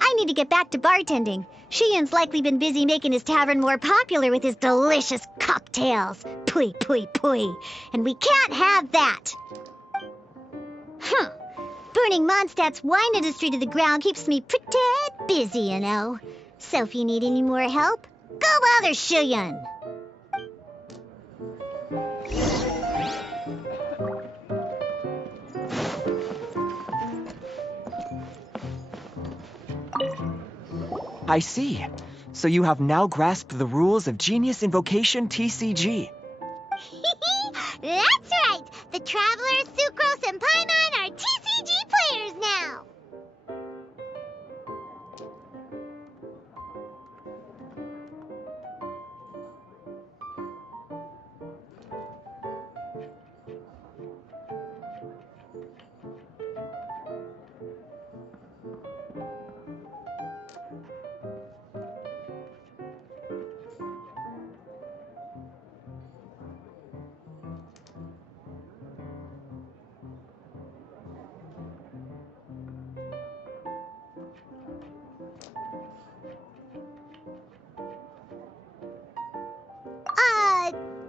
I need to get back to bartending. Shiyan's likely been busy making his tavern more popular with his delicious cocktails. Pui, pui, pui. And we can't have that. Burning Mondstadt's wine industry to the ground keeps me pretty busy, you know. So if you need any more help, go bother Shiyan. I see. So you have now grasped the rules of Genius Invocation TCG. Traveler, Sucrose, and Paimon are TCG players now!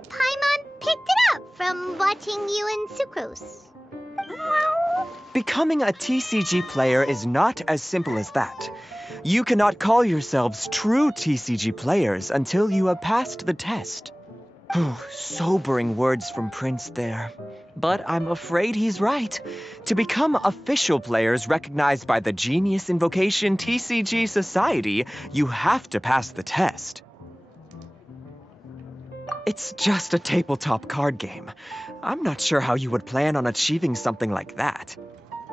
Paimon picked it up from watching you and Sucrose. Becoming a TCG player is not as simple as that. You cannot call yourselves true TCG players until you have passed the test. Sobering words from Prince there. But I'm afraid he's right. To become official players recognized by the Genius Invocation TCG Society, you have to pass the test. It's just a tabletop card game. I'm not sure how you would plan on achieving something like that.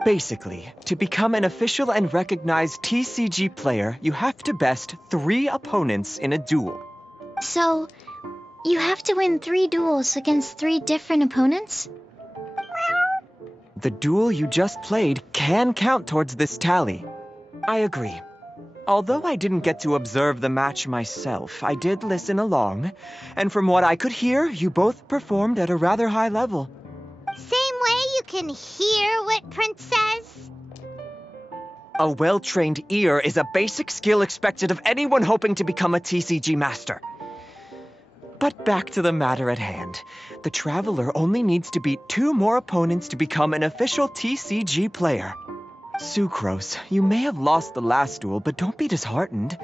Basically, to become an official and recognized TCG player, you have to best 3 opponents in a duel. So, you have to win 3 duels against 3 different opponents? The duel you just played can count towards this tally. I agree. Although I didn't get to observe the match myself, I did listen along, and from what I could hear, you both performed at a rather high level. Same way you can hear what Prince says? A well-trained ear is a basic skill expected of anyone hoping to become a TCG master. But back to the matter at hand. The Traveler only needs to beat 2 more opponents to become an official TCG player. Sucrose, you may have lost the last duel, but don't be disheartened.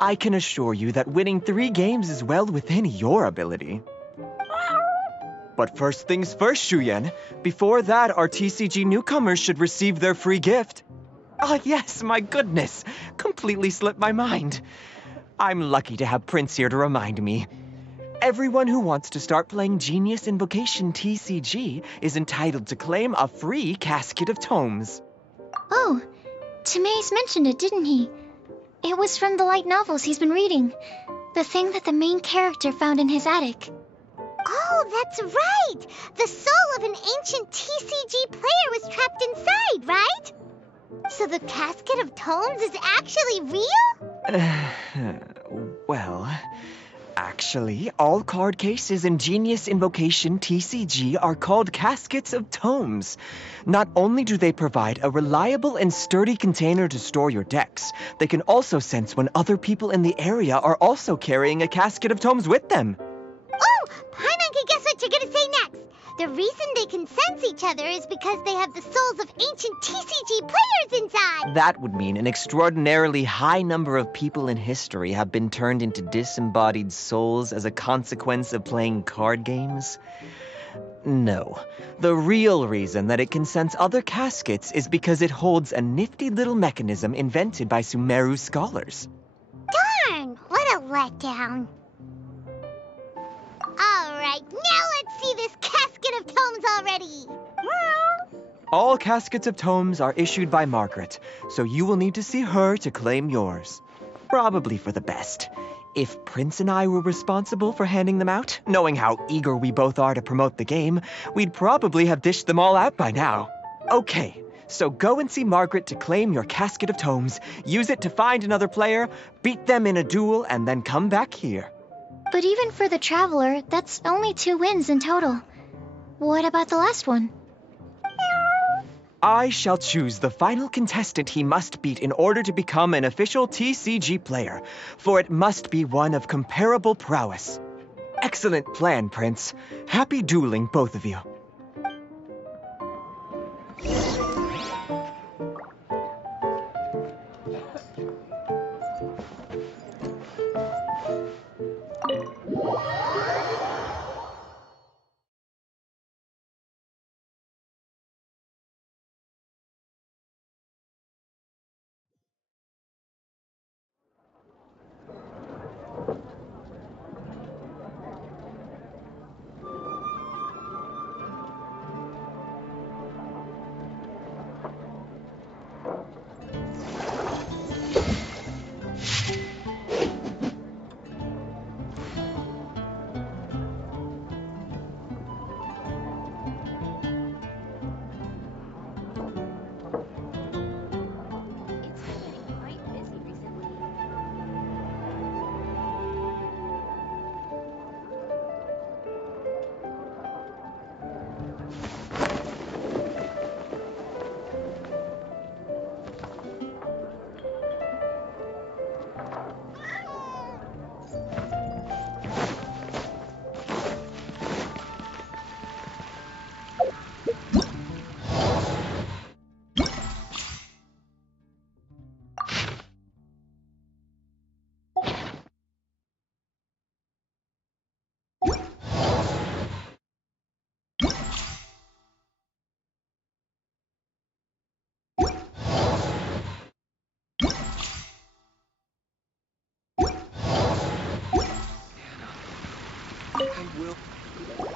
I can assure you that winning 3 games is well within your ability. But first things first, Shuyen. Before that, our TCG newcomers should receive their free gift. Ah, yes, my goodness. Completely slipped my mind. I'm lucky to have Prince here to remind me. Everyone who wants to start playing Genius Invocation TCG is entitled to claim a free casket of tomes. Oh, Timaeus mentioned it, didn't he? It was from the light novels he's been reading. The thing that the main character found in his attic. Oh, that's right! The soul of an ancient TCG player was trapped inside, right? So the casket of tomes is actually real? Well, actually, all card cases in Genius Invocation TCG are called caskets of tomes. Not only do they provide a reliable and sturdy container to store your decks, they can also sense when other people in the area are also carrying a casket of tomes with them. Oh, Paimon can guess what you're gonna say next. The reason they can sense each other is because they have the souls of ancient TCG players inside. That would mean an extraordinarily high number of people in history have been turned into disembodied souls as a consequence of playing card games. No. The real reason that it can sense other caskets is because it holds a nifty little mechanism invented by Sumeru scholars. Darn, what a letdown. Alright, now let's see this casket of tomes already. All caskets of tomes are issued by Margaret, so you will need to see her to claim yours. Probably for the best. If Prince and I were responsible for handing them out, knowing how eager we both are to promote the game, we'd probably have dished them all out by now. Okay, so go and see Margaret to claim your casket of tomes, use it to find another player, beat them in a duel, and then come back here. But even for the Traveler, that's only 2 wins in total. What about the last one? I shall choose the final contestant he must beat in order to become an official TCG player, for it must be one of comparable prowess. Excellent plan, Prince. Happy dueling, both of you.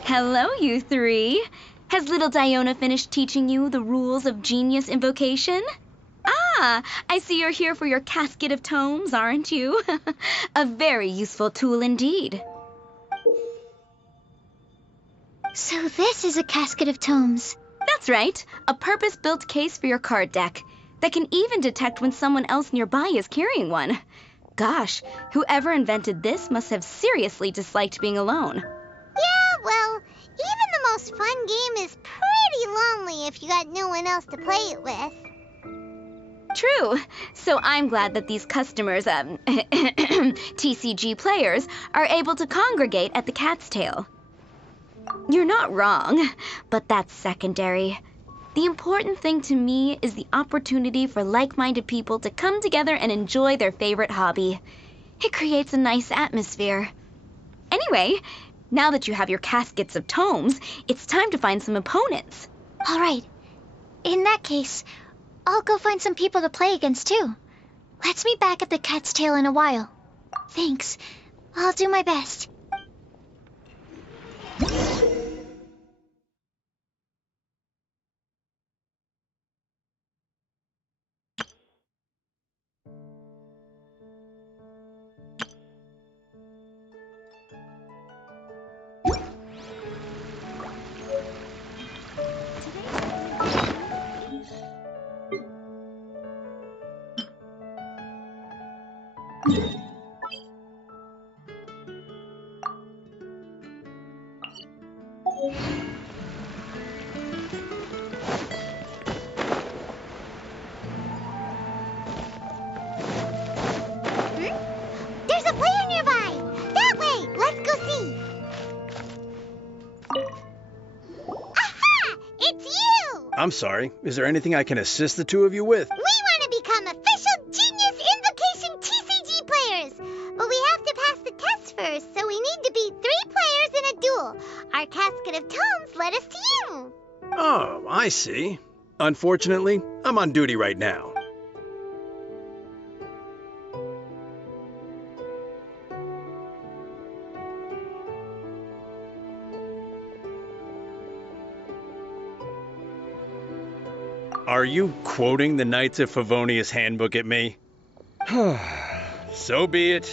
Hello, you three. Has little Diona finished teaching you the rules of Genius Invocation? Ah, I see you're here for your casket of tomes, aren't you? A very useful tool indeed. So this is a casket of tomes. That's right, a purpose-built case for your card deck that can even detect when someone else nearby is carrying one. Gosh, whoever invented this must have seriously disliked being alone. Yeah, well, even the most fun game is pretty lonely if you got no one else to play it with. True. So I'm glad that these customers, TCG players, are able to congregate at the Cat's Tail. You're not wrong, but that's secondary. The important thing to me is the opportunity for like-minded people to come together and enjoy their favorite hobby. It creates a nice atmosphere. Anyway, now that you have your caskets of tomes, it's time to find some opponents. All right. In that case, I'll go find some people to play against too. Let's meet back at the Cat's Tail in a while. Thanks. I'll do my best. There's a player nearby! That way! Let's go see! Aha! It's you! I'm sorry. Is there anything I can assist the two of you with? We want to become official Genius Invocation TCG players! But we have to pass the test first, so we need to beat 3 players in a duel. Our casket of tomes led us to you. Oh, I see. Unfortunately, I'm on duty right now. Are you quoting the Knights of Favonius handbook at me? So be it.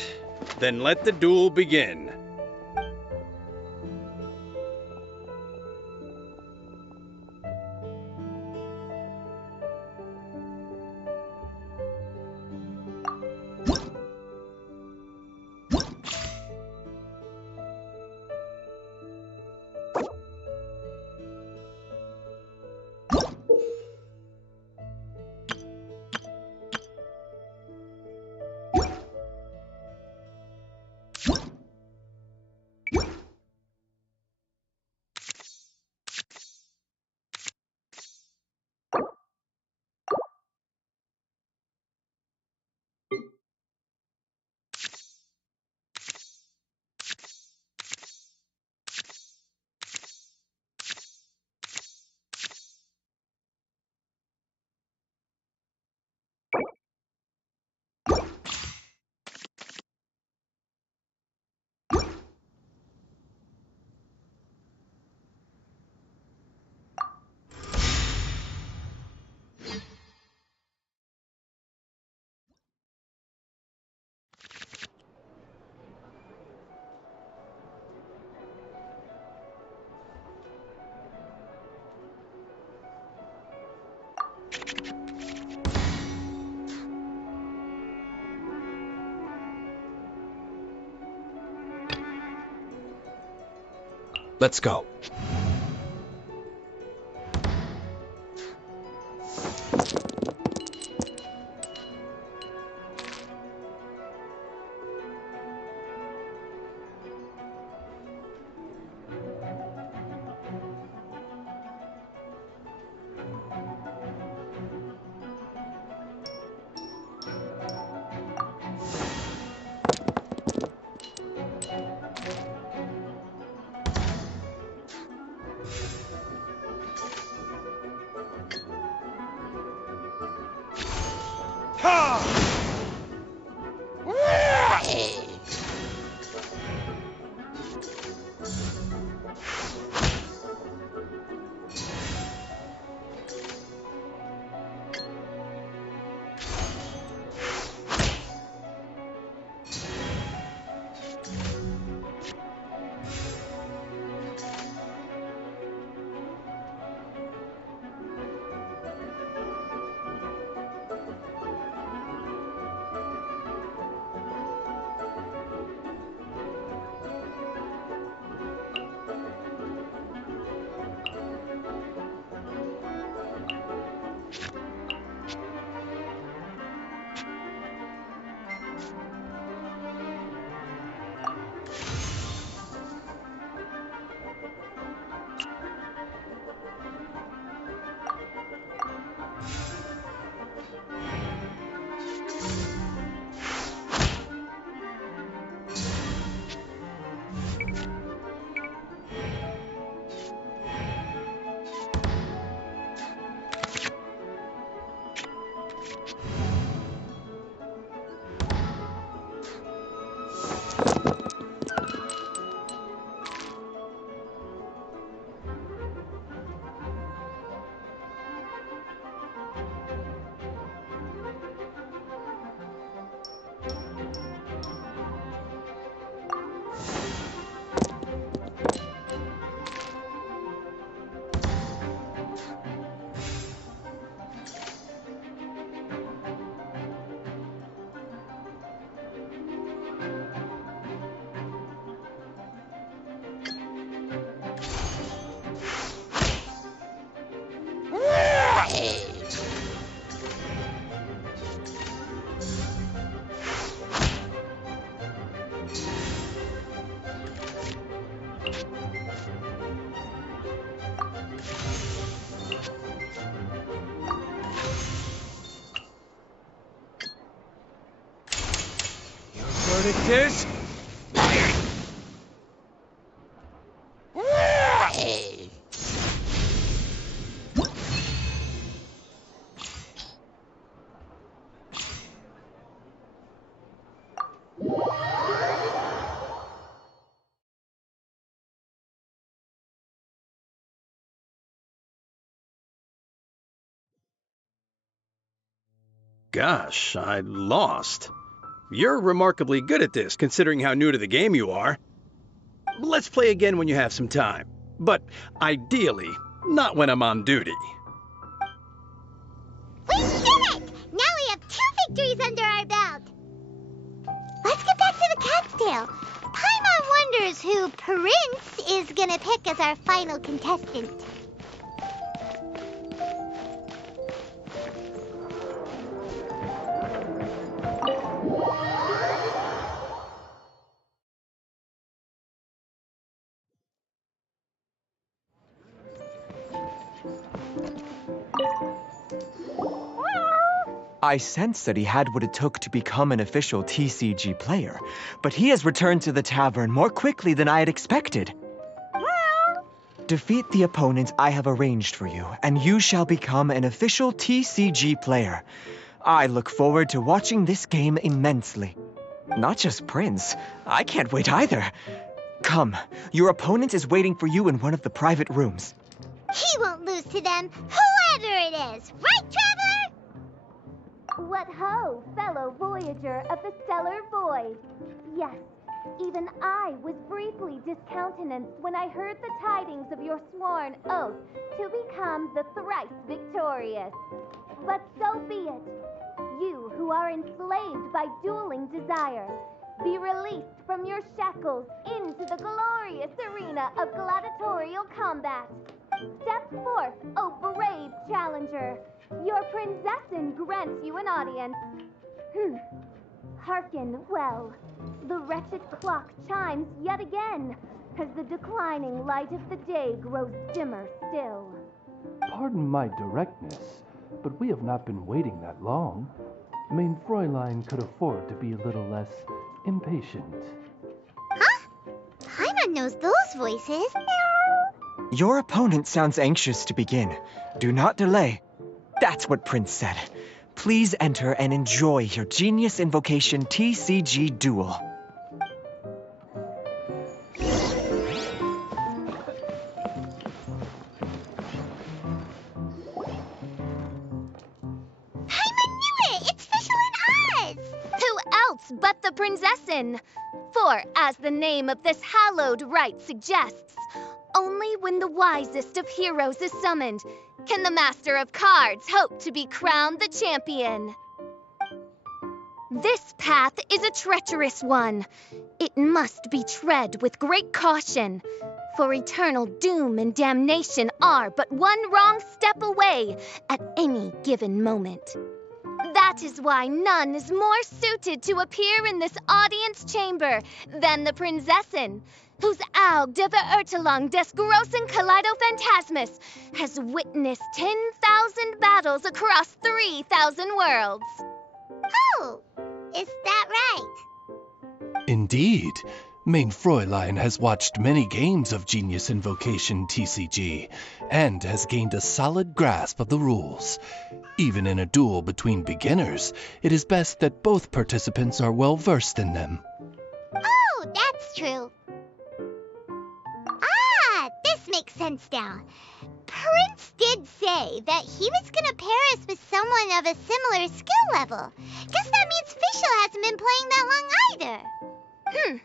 Then let the duel begin. Let's go. Verdict is... Gosh, I lost. You're remarkably good at this, considering how new to the game you are. Let's play again when you have some time. But ideally, not when I'm on duty. We did it! Now we have 2 victories under our belt. Let's get back to the cat's tail. Paimon wonders who Prince is gonna pick as our final contestant. I sensed that he had what it took to become an official TCG player, but he has returned to the tavern more quickly than I had expected. Defeat the opponent I have arranged for you, and you shall become an official TCG player. I look forward to watching this game immensely. Not just Prince, I can't wait either. Come, your opponent is waiting for you in one of the private rooms. He won't lose to them, whoever it is. Right, Traveler? What ho, fellow voyager of the stellar void. Yes, even I was briefly discountenanced when I heard the tidings of your sworn oath to become the thrice victorious. But so be it. You who are enslaved by dueling desire, be released from your shackles into the glorious arena of gladiatorial combat. Step forth, O brave challenger. Your princessin grants you an audience. Hearken well. The wretched clock chimes yet again, as the declining light of the day grows dimmer still. Pardon my directness, but we have not been waiting that long. Mein Fräulein could afford to be a little less impatient. Huh? Paimon knows those voices. Your opponent sounds anxious to begin. Do not delay. That's what Prince said. Please enter and enjoy your Genius Invocation TCG duel. It's Fischl and Oz! Who else but the Prinzessin? For, as the name of this hallowed rite suggests, only when the wisest of heroes is summoned can the Master of Cards hope to be crowned the champion. This path is a treacherous one. It must be tread with great caution, for eternal doom and damnation are but one wrong step away at any given moment. That is why none is more suited to appear in this audience chamber than the Prinzessin, whose Aug de Verurtelung des großen Kaleido-Phantasmus has witnessed 10,000 battles across 3,000 worlds. Oh, is that right? Indeed. Mein Fräulein has watched many games of Genius Invocation TCG, and has gained a solid grasp of the rules. Even in a duel between beginners, it is best that both participants are well versed in them. Oh, that's true. This makes sense now. Prince did say that he was gonna pair us with someone of a similar skill level. Guess that means Fischl hasn't been playing that long either.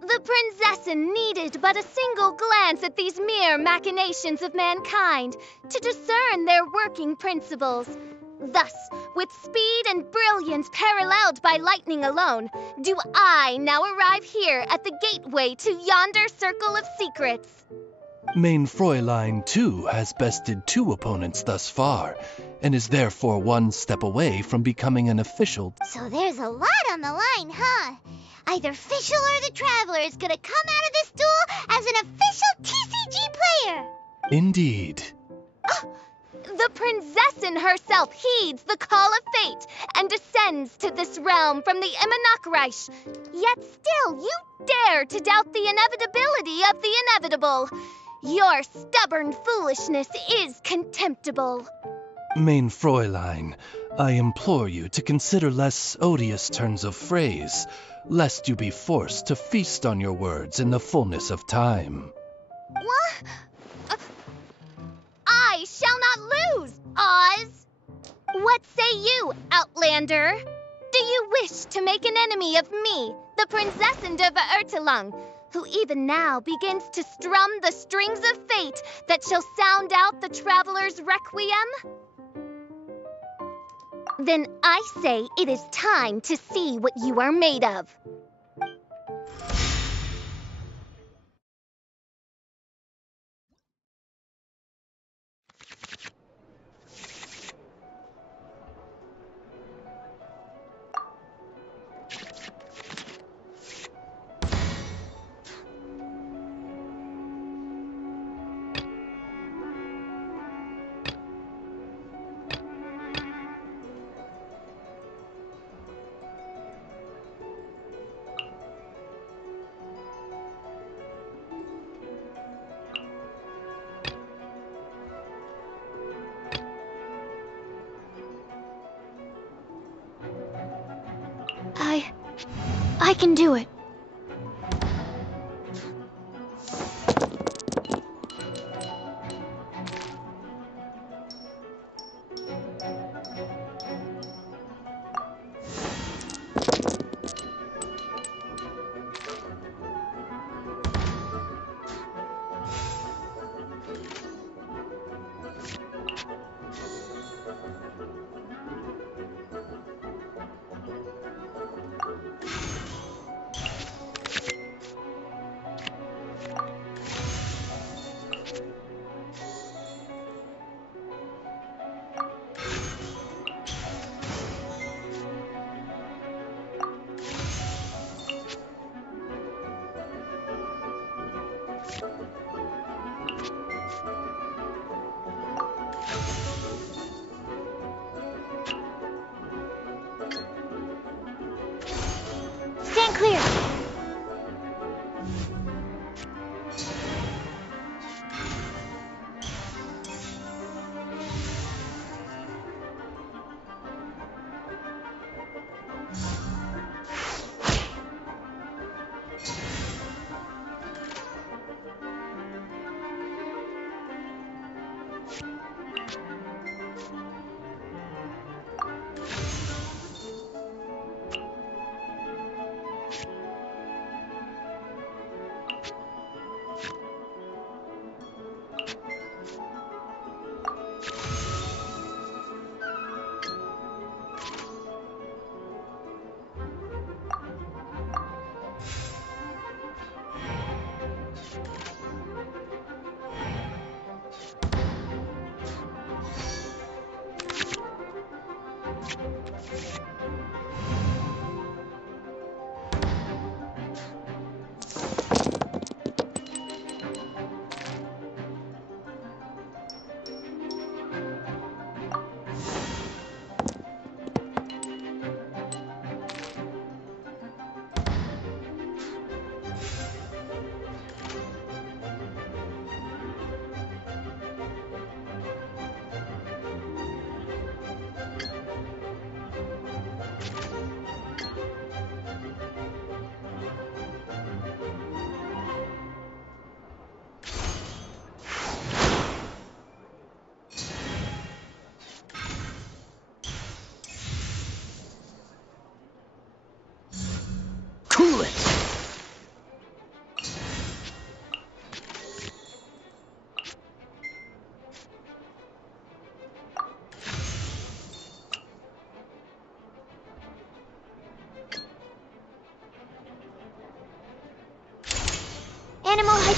The Prinzessin needed but a single glance at these mere machinations of mankind to discern their working principles. Thus, with speed and brilliance paralleled by lightning alone, do I now arrive here at the gateway to yonder circle of secrets. Mein Fräulein, too, has bested 2 opponents thus far, and is therefore one step away from becoming an official. So there's a lot on the line, huh? Either Fischl or the Traveler is gonna come out of this duel as an official TCG player! Indeed. The Prinzessin herself heeds the call of fate and descends to this realm from the Immanakreich. Yet still you dare to doubt the inevitability of the inevitable. Your stubborn foolishness is contemptible. Mein Fräulein, I implore you to consider less odious turns of phrase, lest you be forced to feast on your words in the fullness of time. What? I shall not lose, Oz! What say you, Outlander? Do you wish to make an enemy of me, the Prinzessin de Verurtelung, who even now begins to strum the strings of fate that shall sound out the Traveler's requiem? Then I say it is time to see what you are made of. I can do it. Stand clear.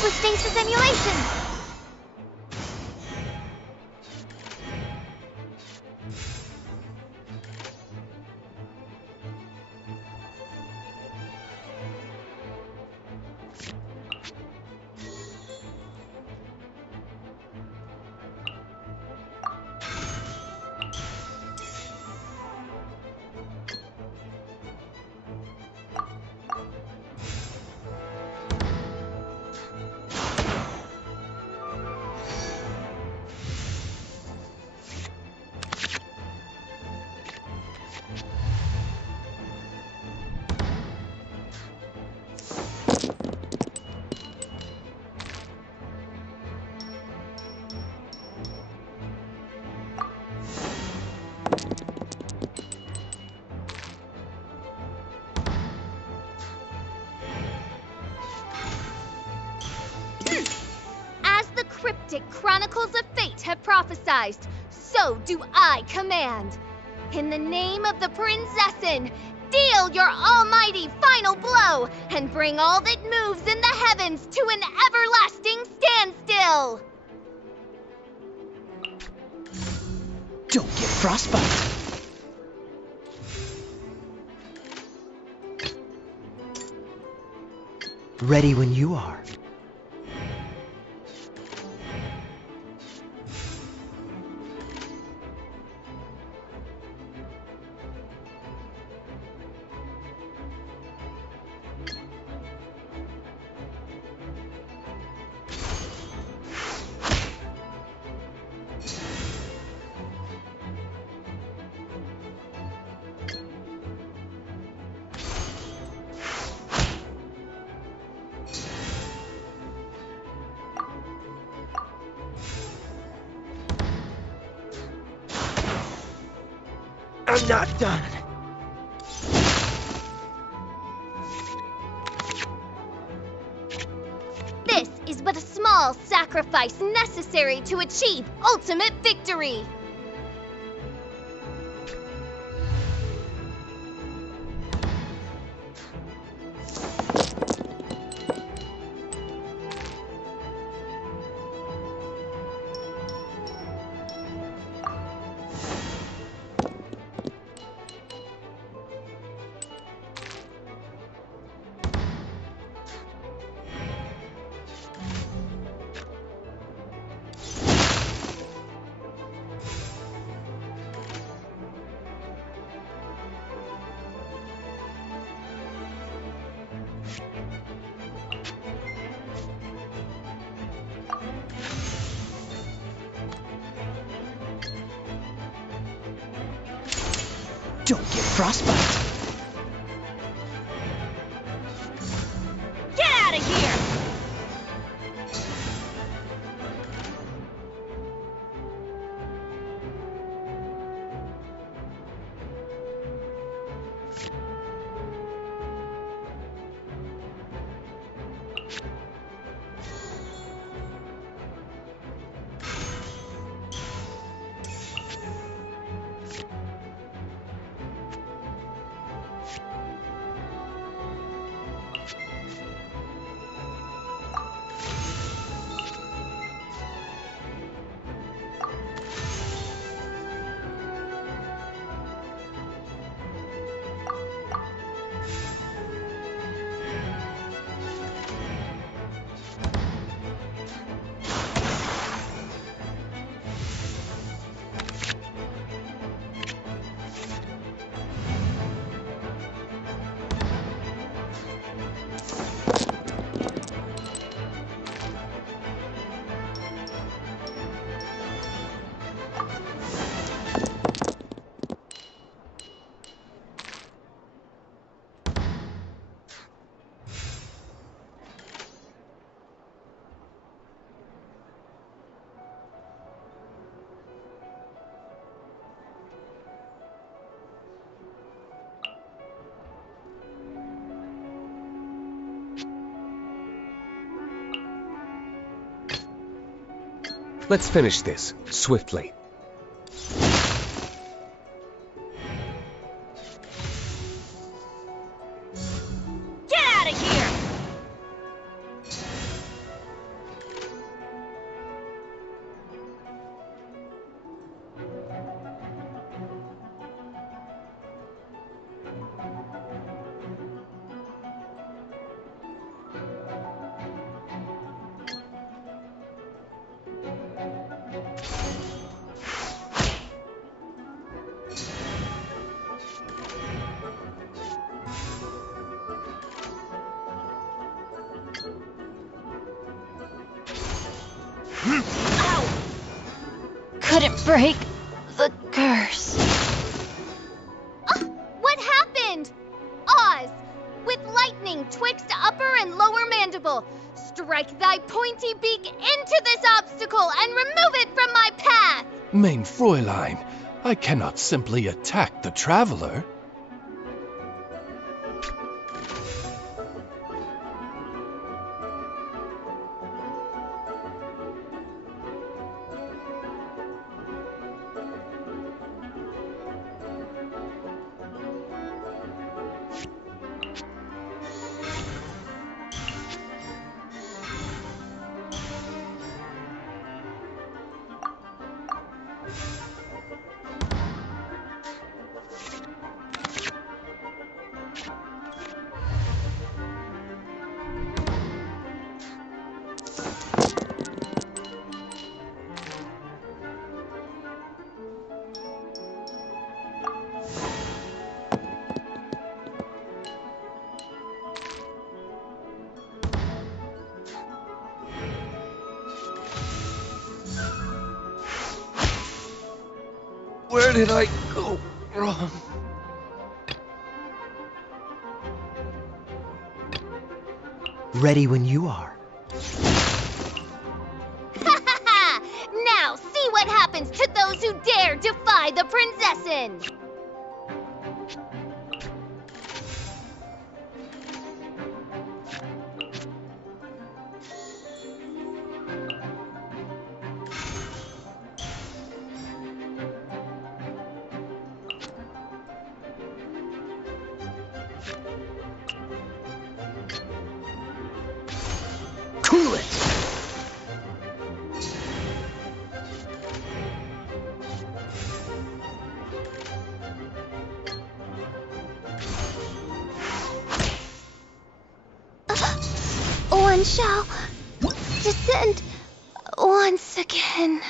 Hypostasis emulation! Cryptic chronicles of fate have prophesied, so do I command. In the name of the Prinzessin, deal your almighty final blow and bring all that moves in the heavens to an everlasting standstill. Don't get frostbite. Ready when you are. I'm not done. This is but a small sacrifice necessary to achieve ultimate victory. Don't get frostbite. Get out of here! Let's finish this, swiftly. Get out of here! couldn't break the curse. What happened? Oz, with lightning twixt upper and lower mandible, strike thy pointy beak into this obstacle and remove it from my path! Mein Fräulein, I cannot simply attack the traveler. Where did I go wrong? Ready when you are. Now see what happens to those who dare defy the princessin! Cool it! One shall descend once again.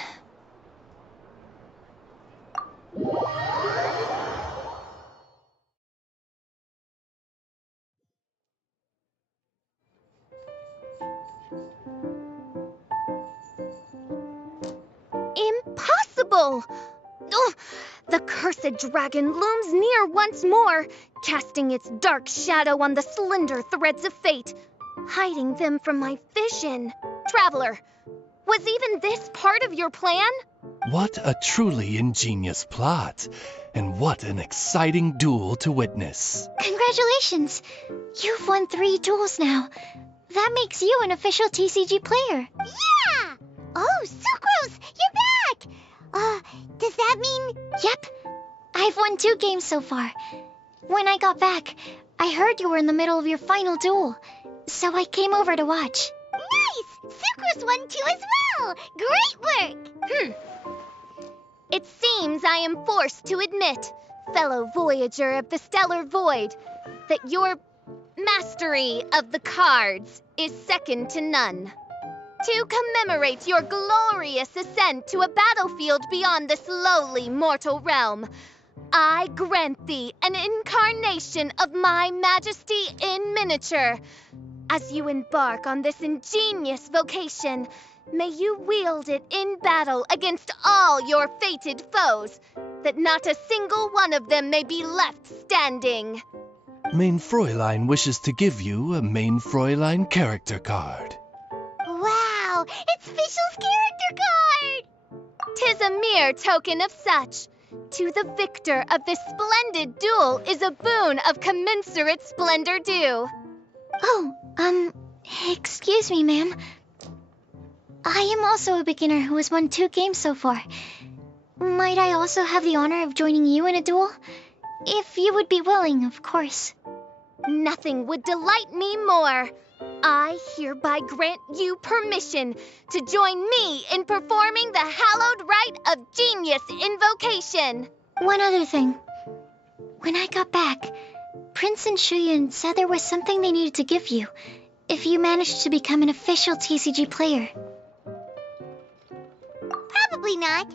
Impossible! Ugh, the cursed dragon looms near once more, casting its dark shadow on the slender threads of fate, hiding them from my vision. Traveler, was even this part of your plan? What a truly ingenious plot, and what an exciting duel to witness. Congratulations! You've won 3 duels now. That makes you an official TCG player. Yeah! Oh, Sucrose, you're back! Does that mean... Yep. I've won 2 games so far. When I got back, I heard you were in the middle of your final duel, so I came over to watch. Nice! Sucrose won too as well! Great work! It seems I am forced to admit, fellow voyager of the stellar void, that your mastery of the cards is second to none. To commemorate your glorious ascent to a battlefield beyond this lowly mortal realm, I grant thee an incarnation of my majesty in miniature. As you embark on this ingenious vocation, may you wield it in battle against all your fated foes, that not a single one of them may be left standing. Mein Fräulein wishes to give you a Mein Fräulein character card. Wow, it's Fischl's character card! 'Tis a mere token of such. To the victor of this splendid duel is a boon of commensurate splendor due. Oh, excuse me, ma'am. I am also a beginner who has won 2 games so far. Might I also have the honor of joining you in a duel? If you would be willing, of course. Nothing would delight me more. I hereby grant you permission to join me in performing the hallowed rite of genius invocation. One other thing. When I got back, Prince and Shuyan said there was something they needed to give you if you managed to become an official TCG player. Probably not.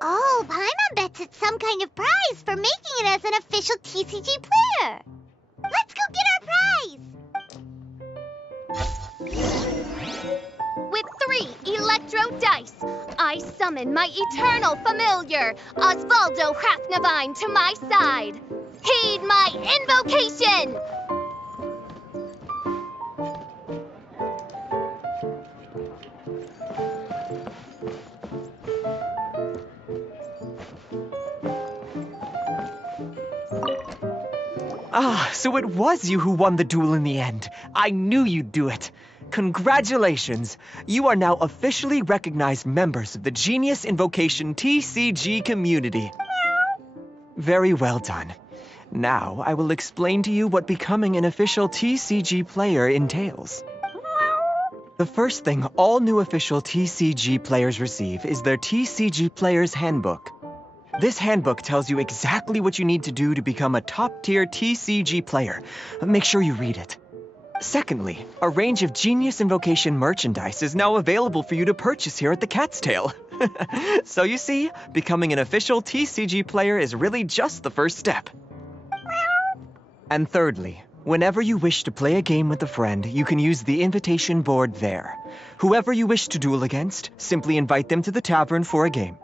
Oh, Paimon bets it's some kind of prize for making it as an official TCG player. Let's go get our prize! with 3 electro dice, I summon my eternal familiar, Osvaldo Hrafnavine, to my side. Heed my invocation! Ah, so it was you who won the duel in the end. I knew you'd do it. Congratulations! You are now officially recognized members of the Genius Invocation TCG community. Very well done. Now, I will explain to you what becoming an official TCG player entails. The first thing all new official TCG players receive is their TCG Player's Handbook. This handbook tells you exactly what you need to do to become a top-tier TCG player. Make sure you read it. Secondly, a range of Genius Invocation merchandise is now available for you to purchase here at the Cat's Tail. So you see, becoming an official TCG player is really just the first step. And thirdly, whenever you wish to play a game with a friend, you can use the invitation board there. Whoever you wish to duel against, simply invite them to the tavern for a game.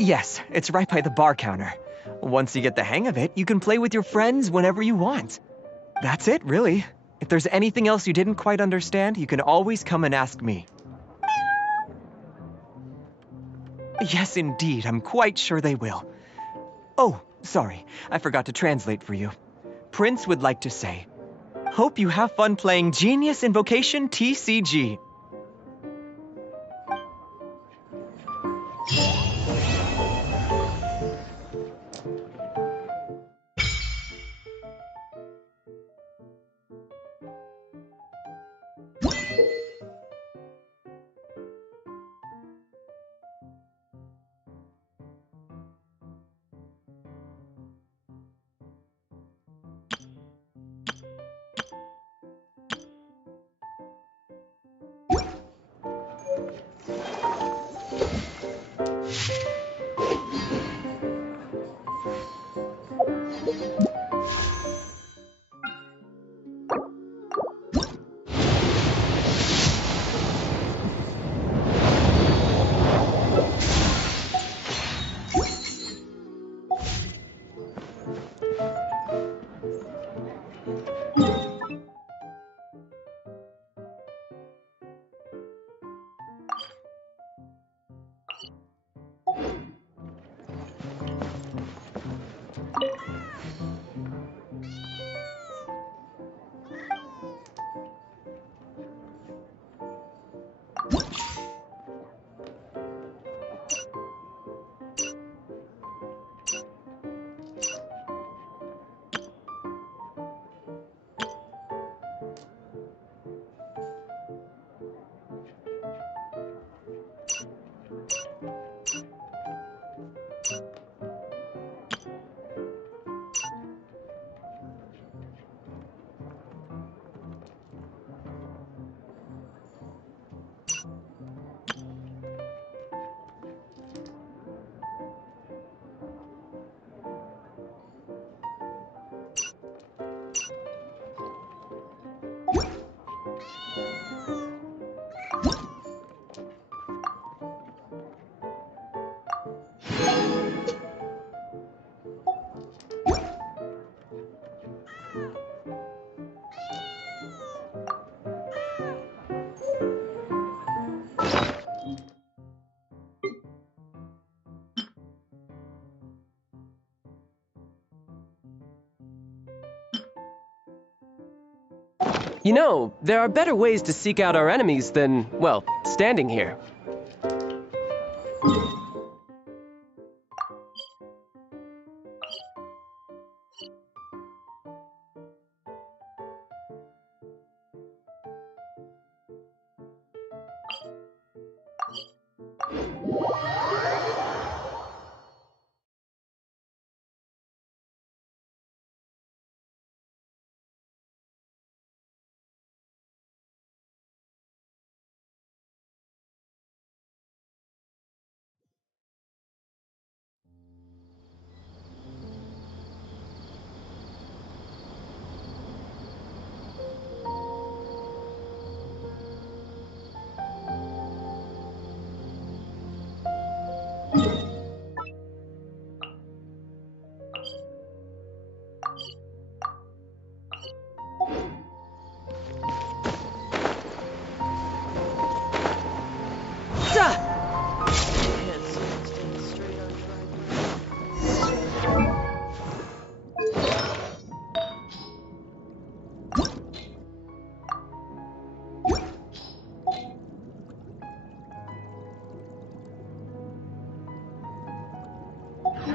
Yes, it's right by the bar counter. Once you get the hang of it, you can play with your friends whenever you want. That's it, really. If there's anything else you didn't quite understand, you can always come and ask me. Yes, indeed, I'm quite sure they will. Oh, sorry, I forgot to translate for you. Prince would like to say, hope you have fun playing Genius Invocation TCG. You know, there are better ways to seek out our enemies than, well, standing here. No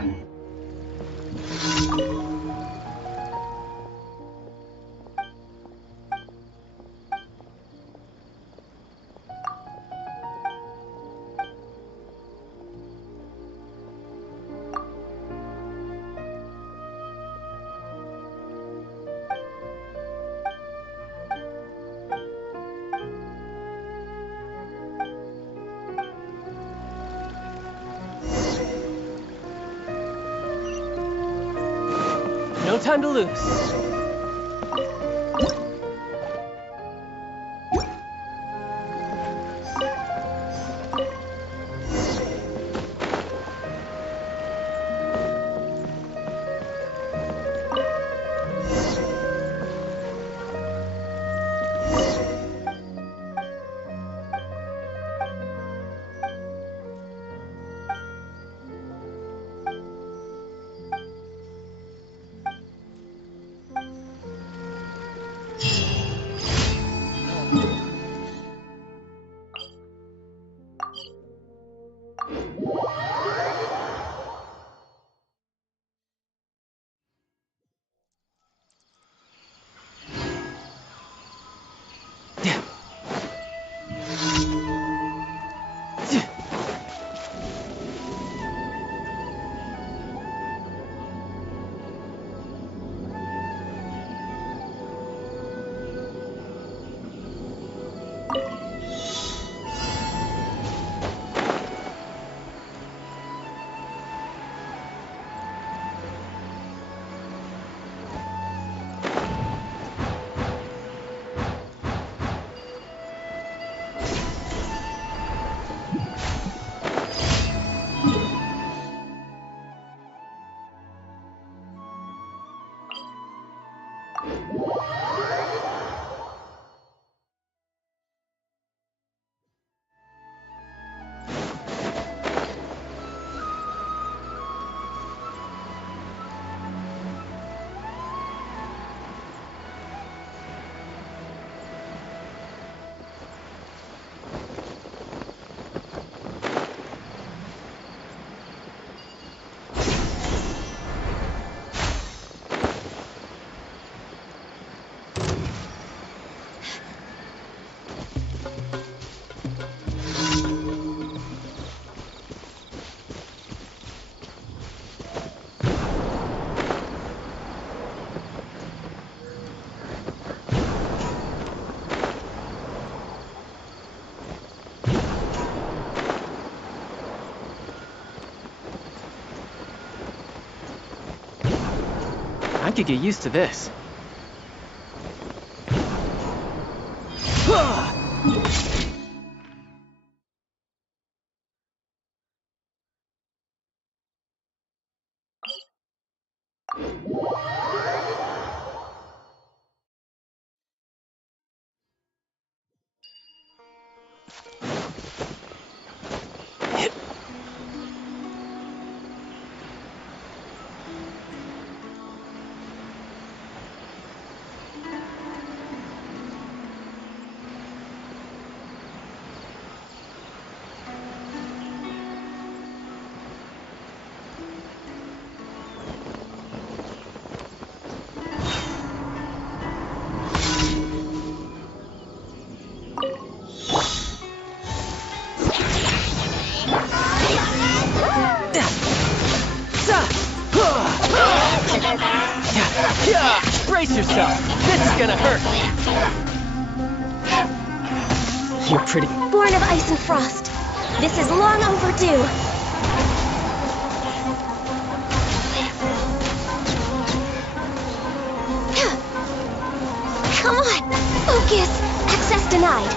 time to lose. I could get used to this. Brace yourself. This is gonna hurt. You're pretty. Born of ice and frost. This is long overdue. Come on! Focus! Access denied.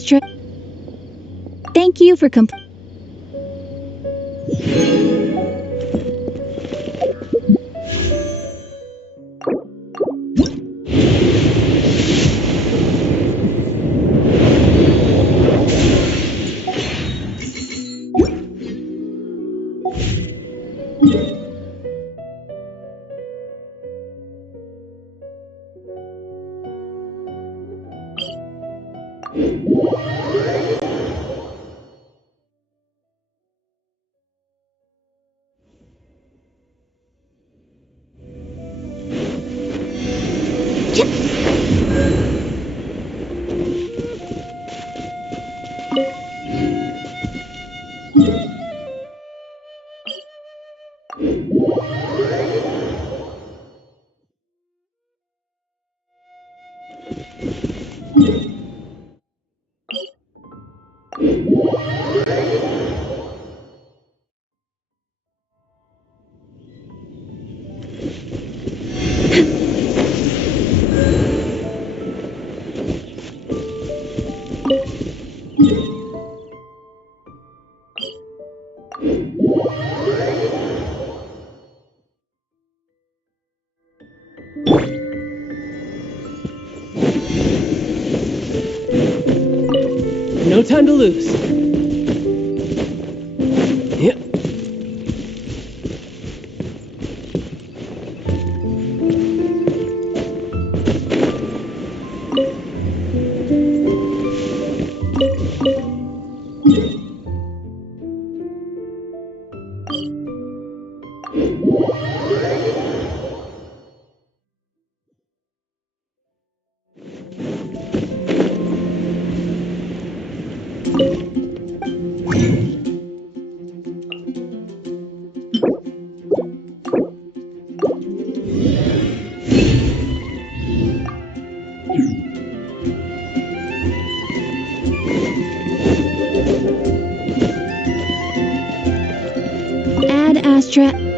Astra. Thank you for No time to lose. Yep. Ad Astra.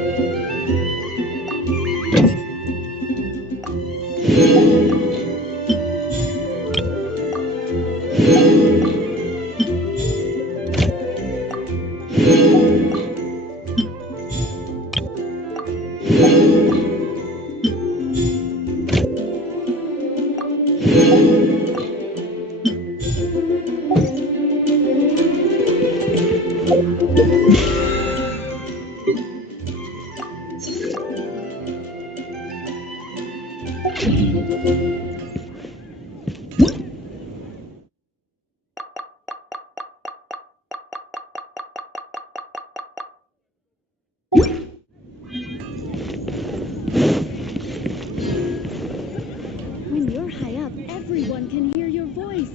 When you're high up, everyone can hear your voice.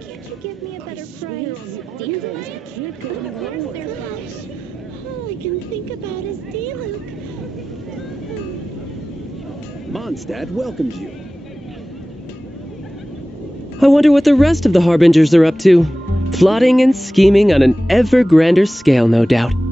Can't you give me a better price? Diluc? Can't go any lower. All I can think about is Diluc. Mondstadt welcomes you. I wonder what the rest of the Harbingers are up to. Plotting and scheming on an ever grander scale, no doubt.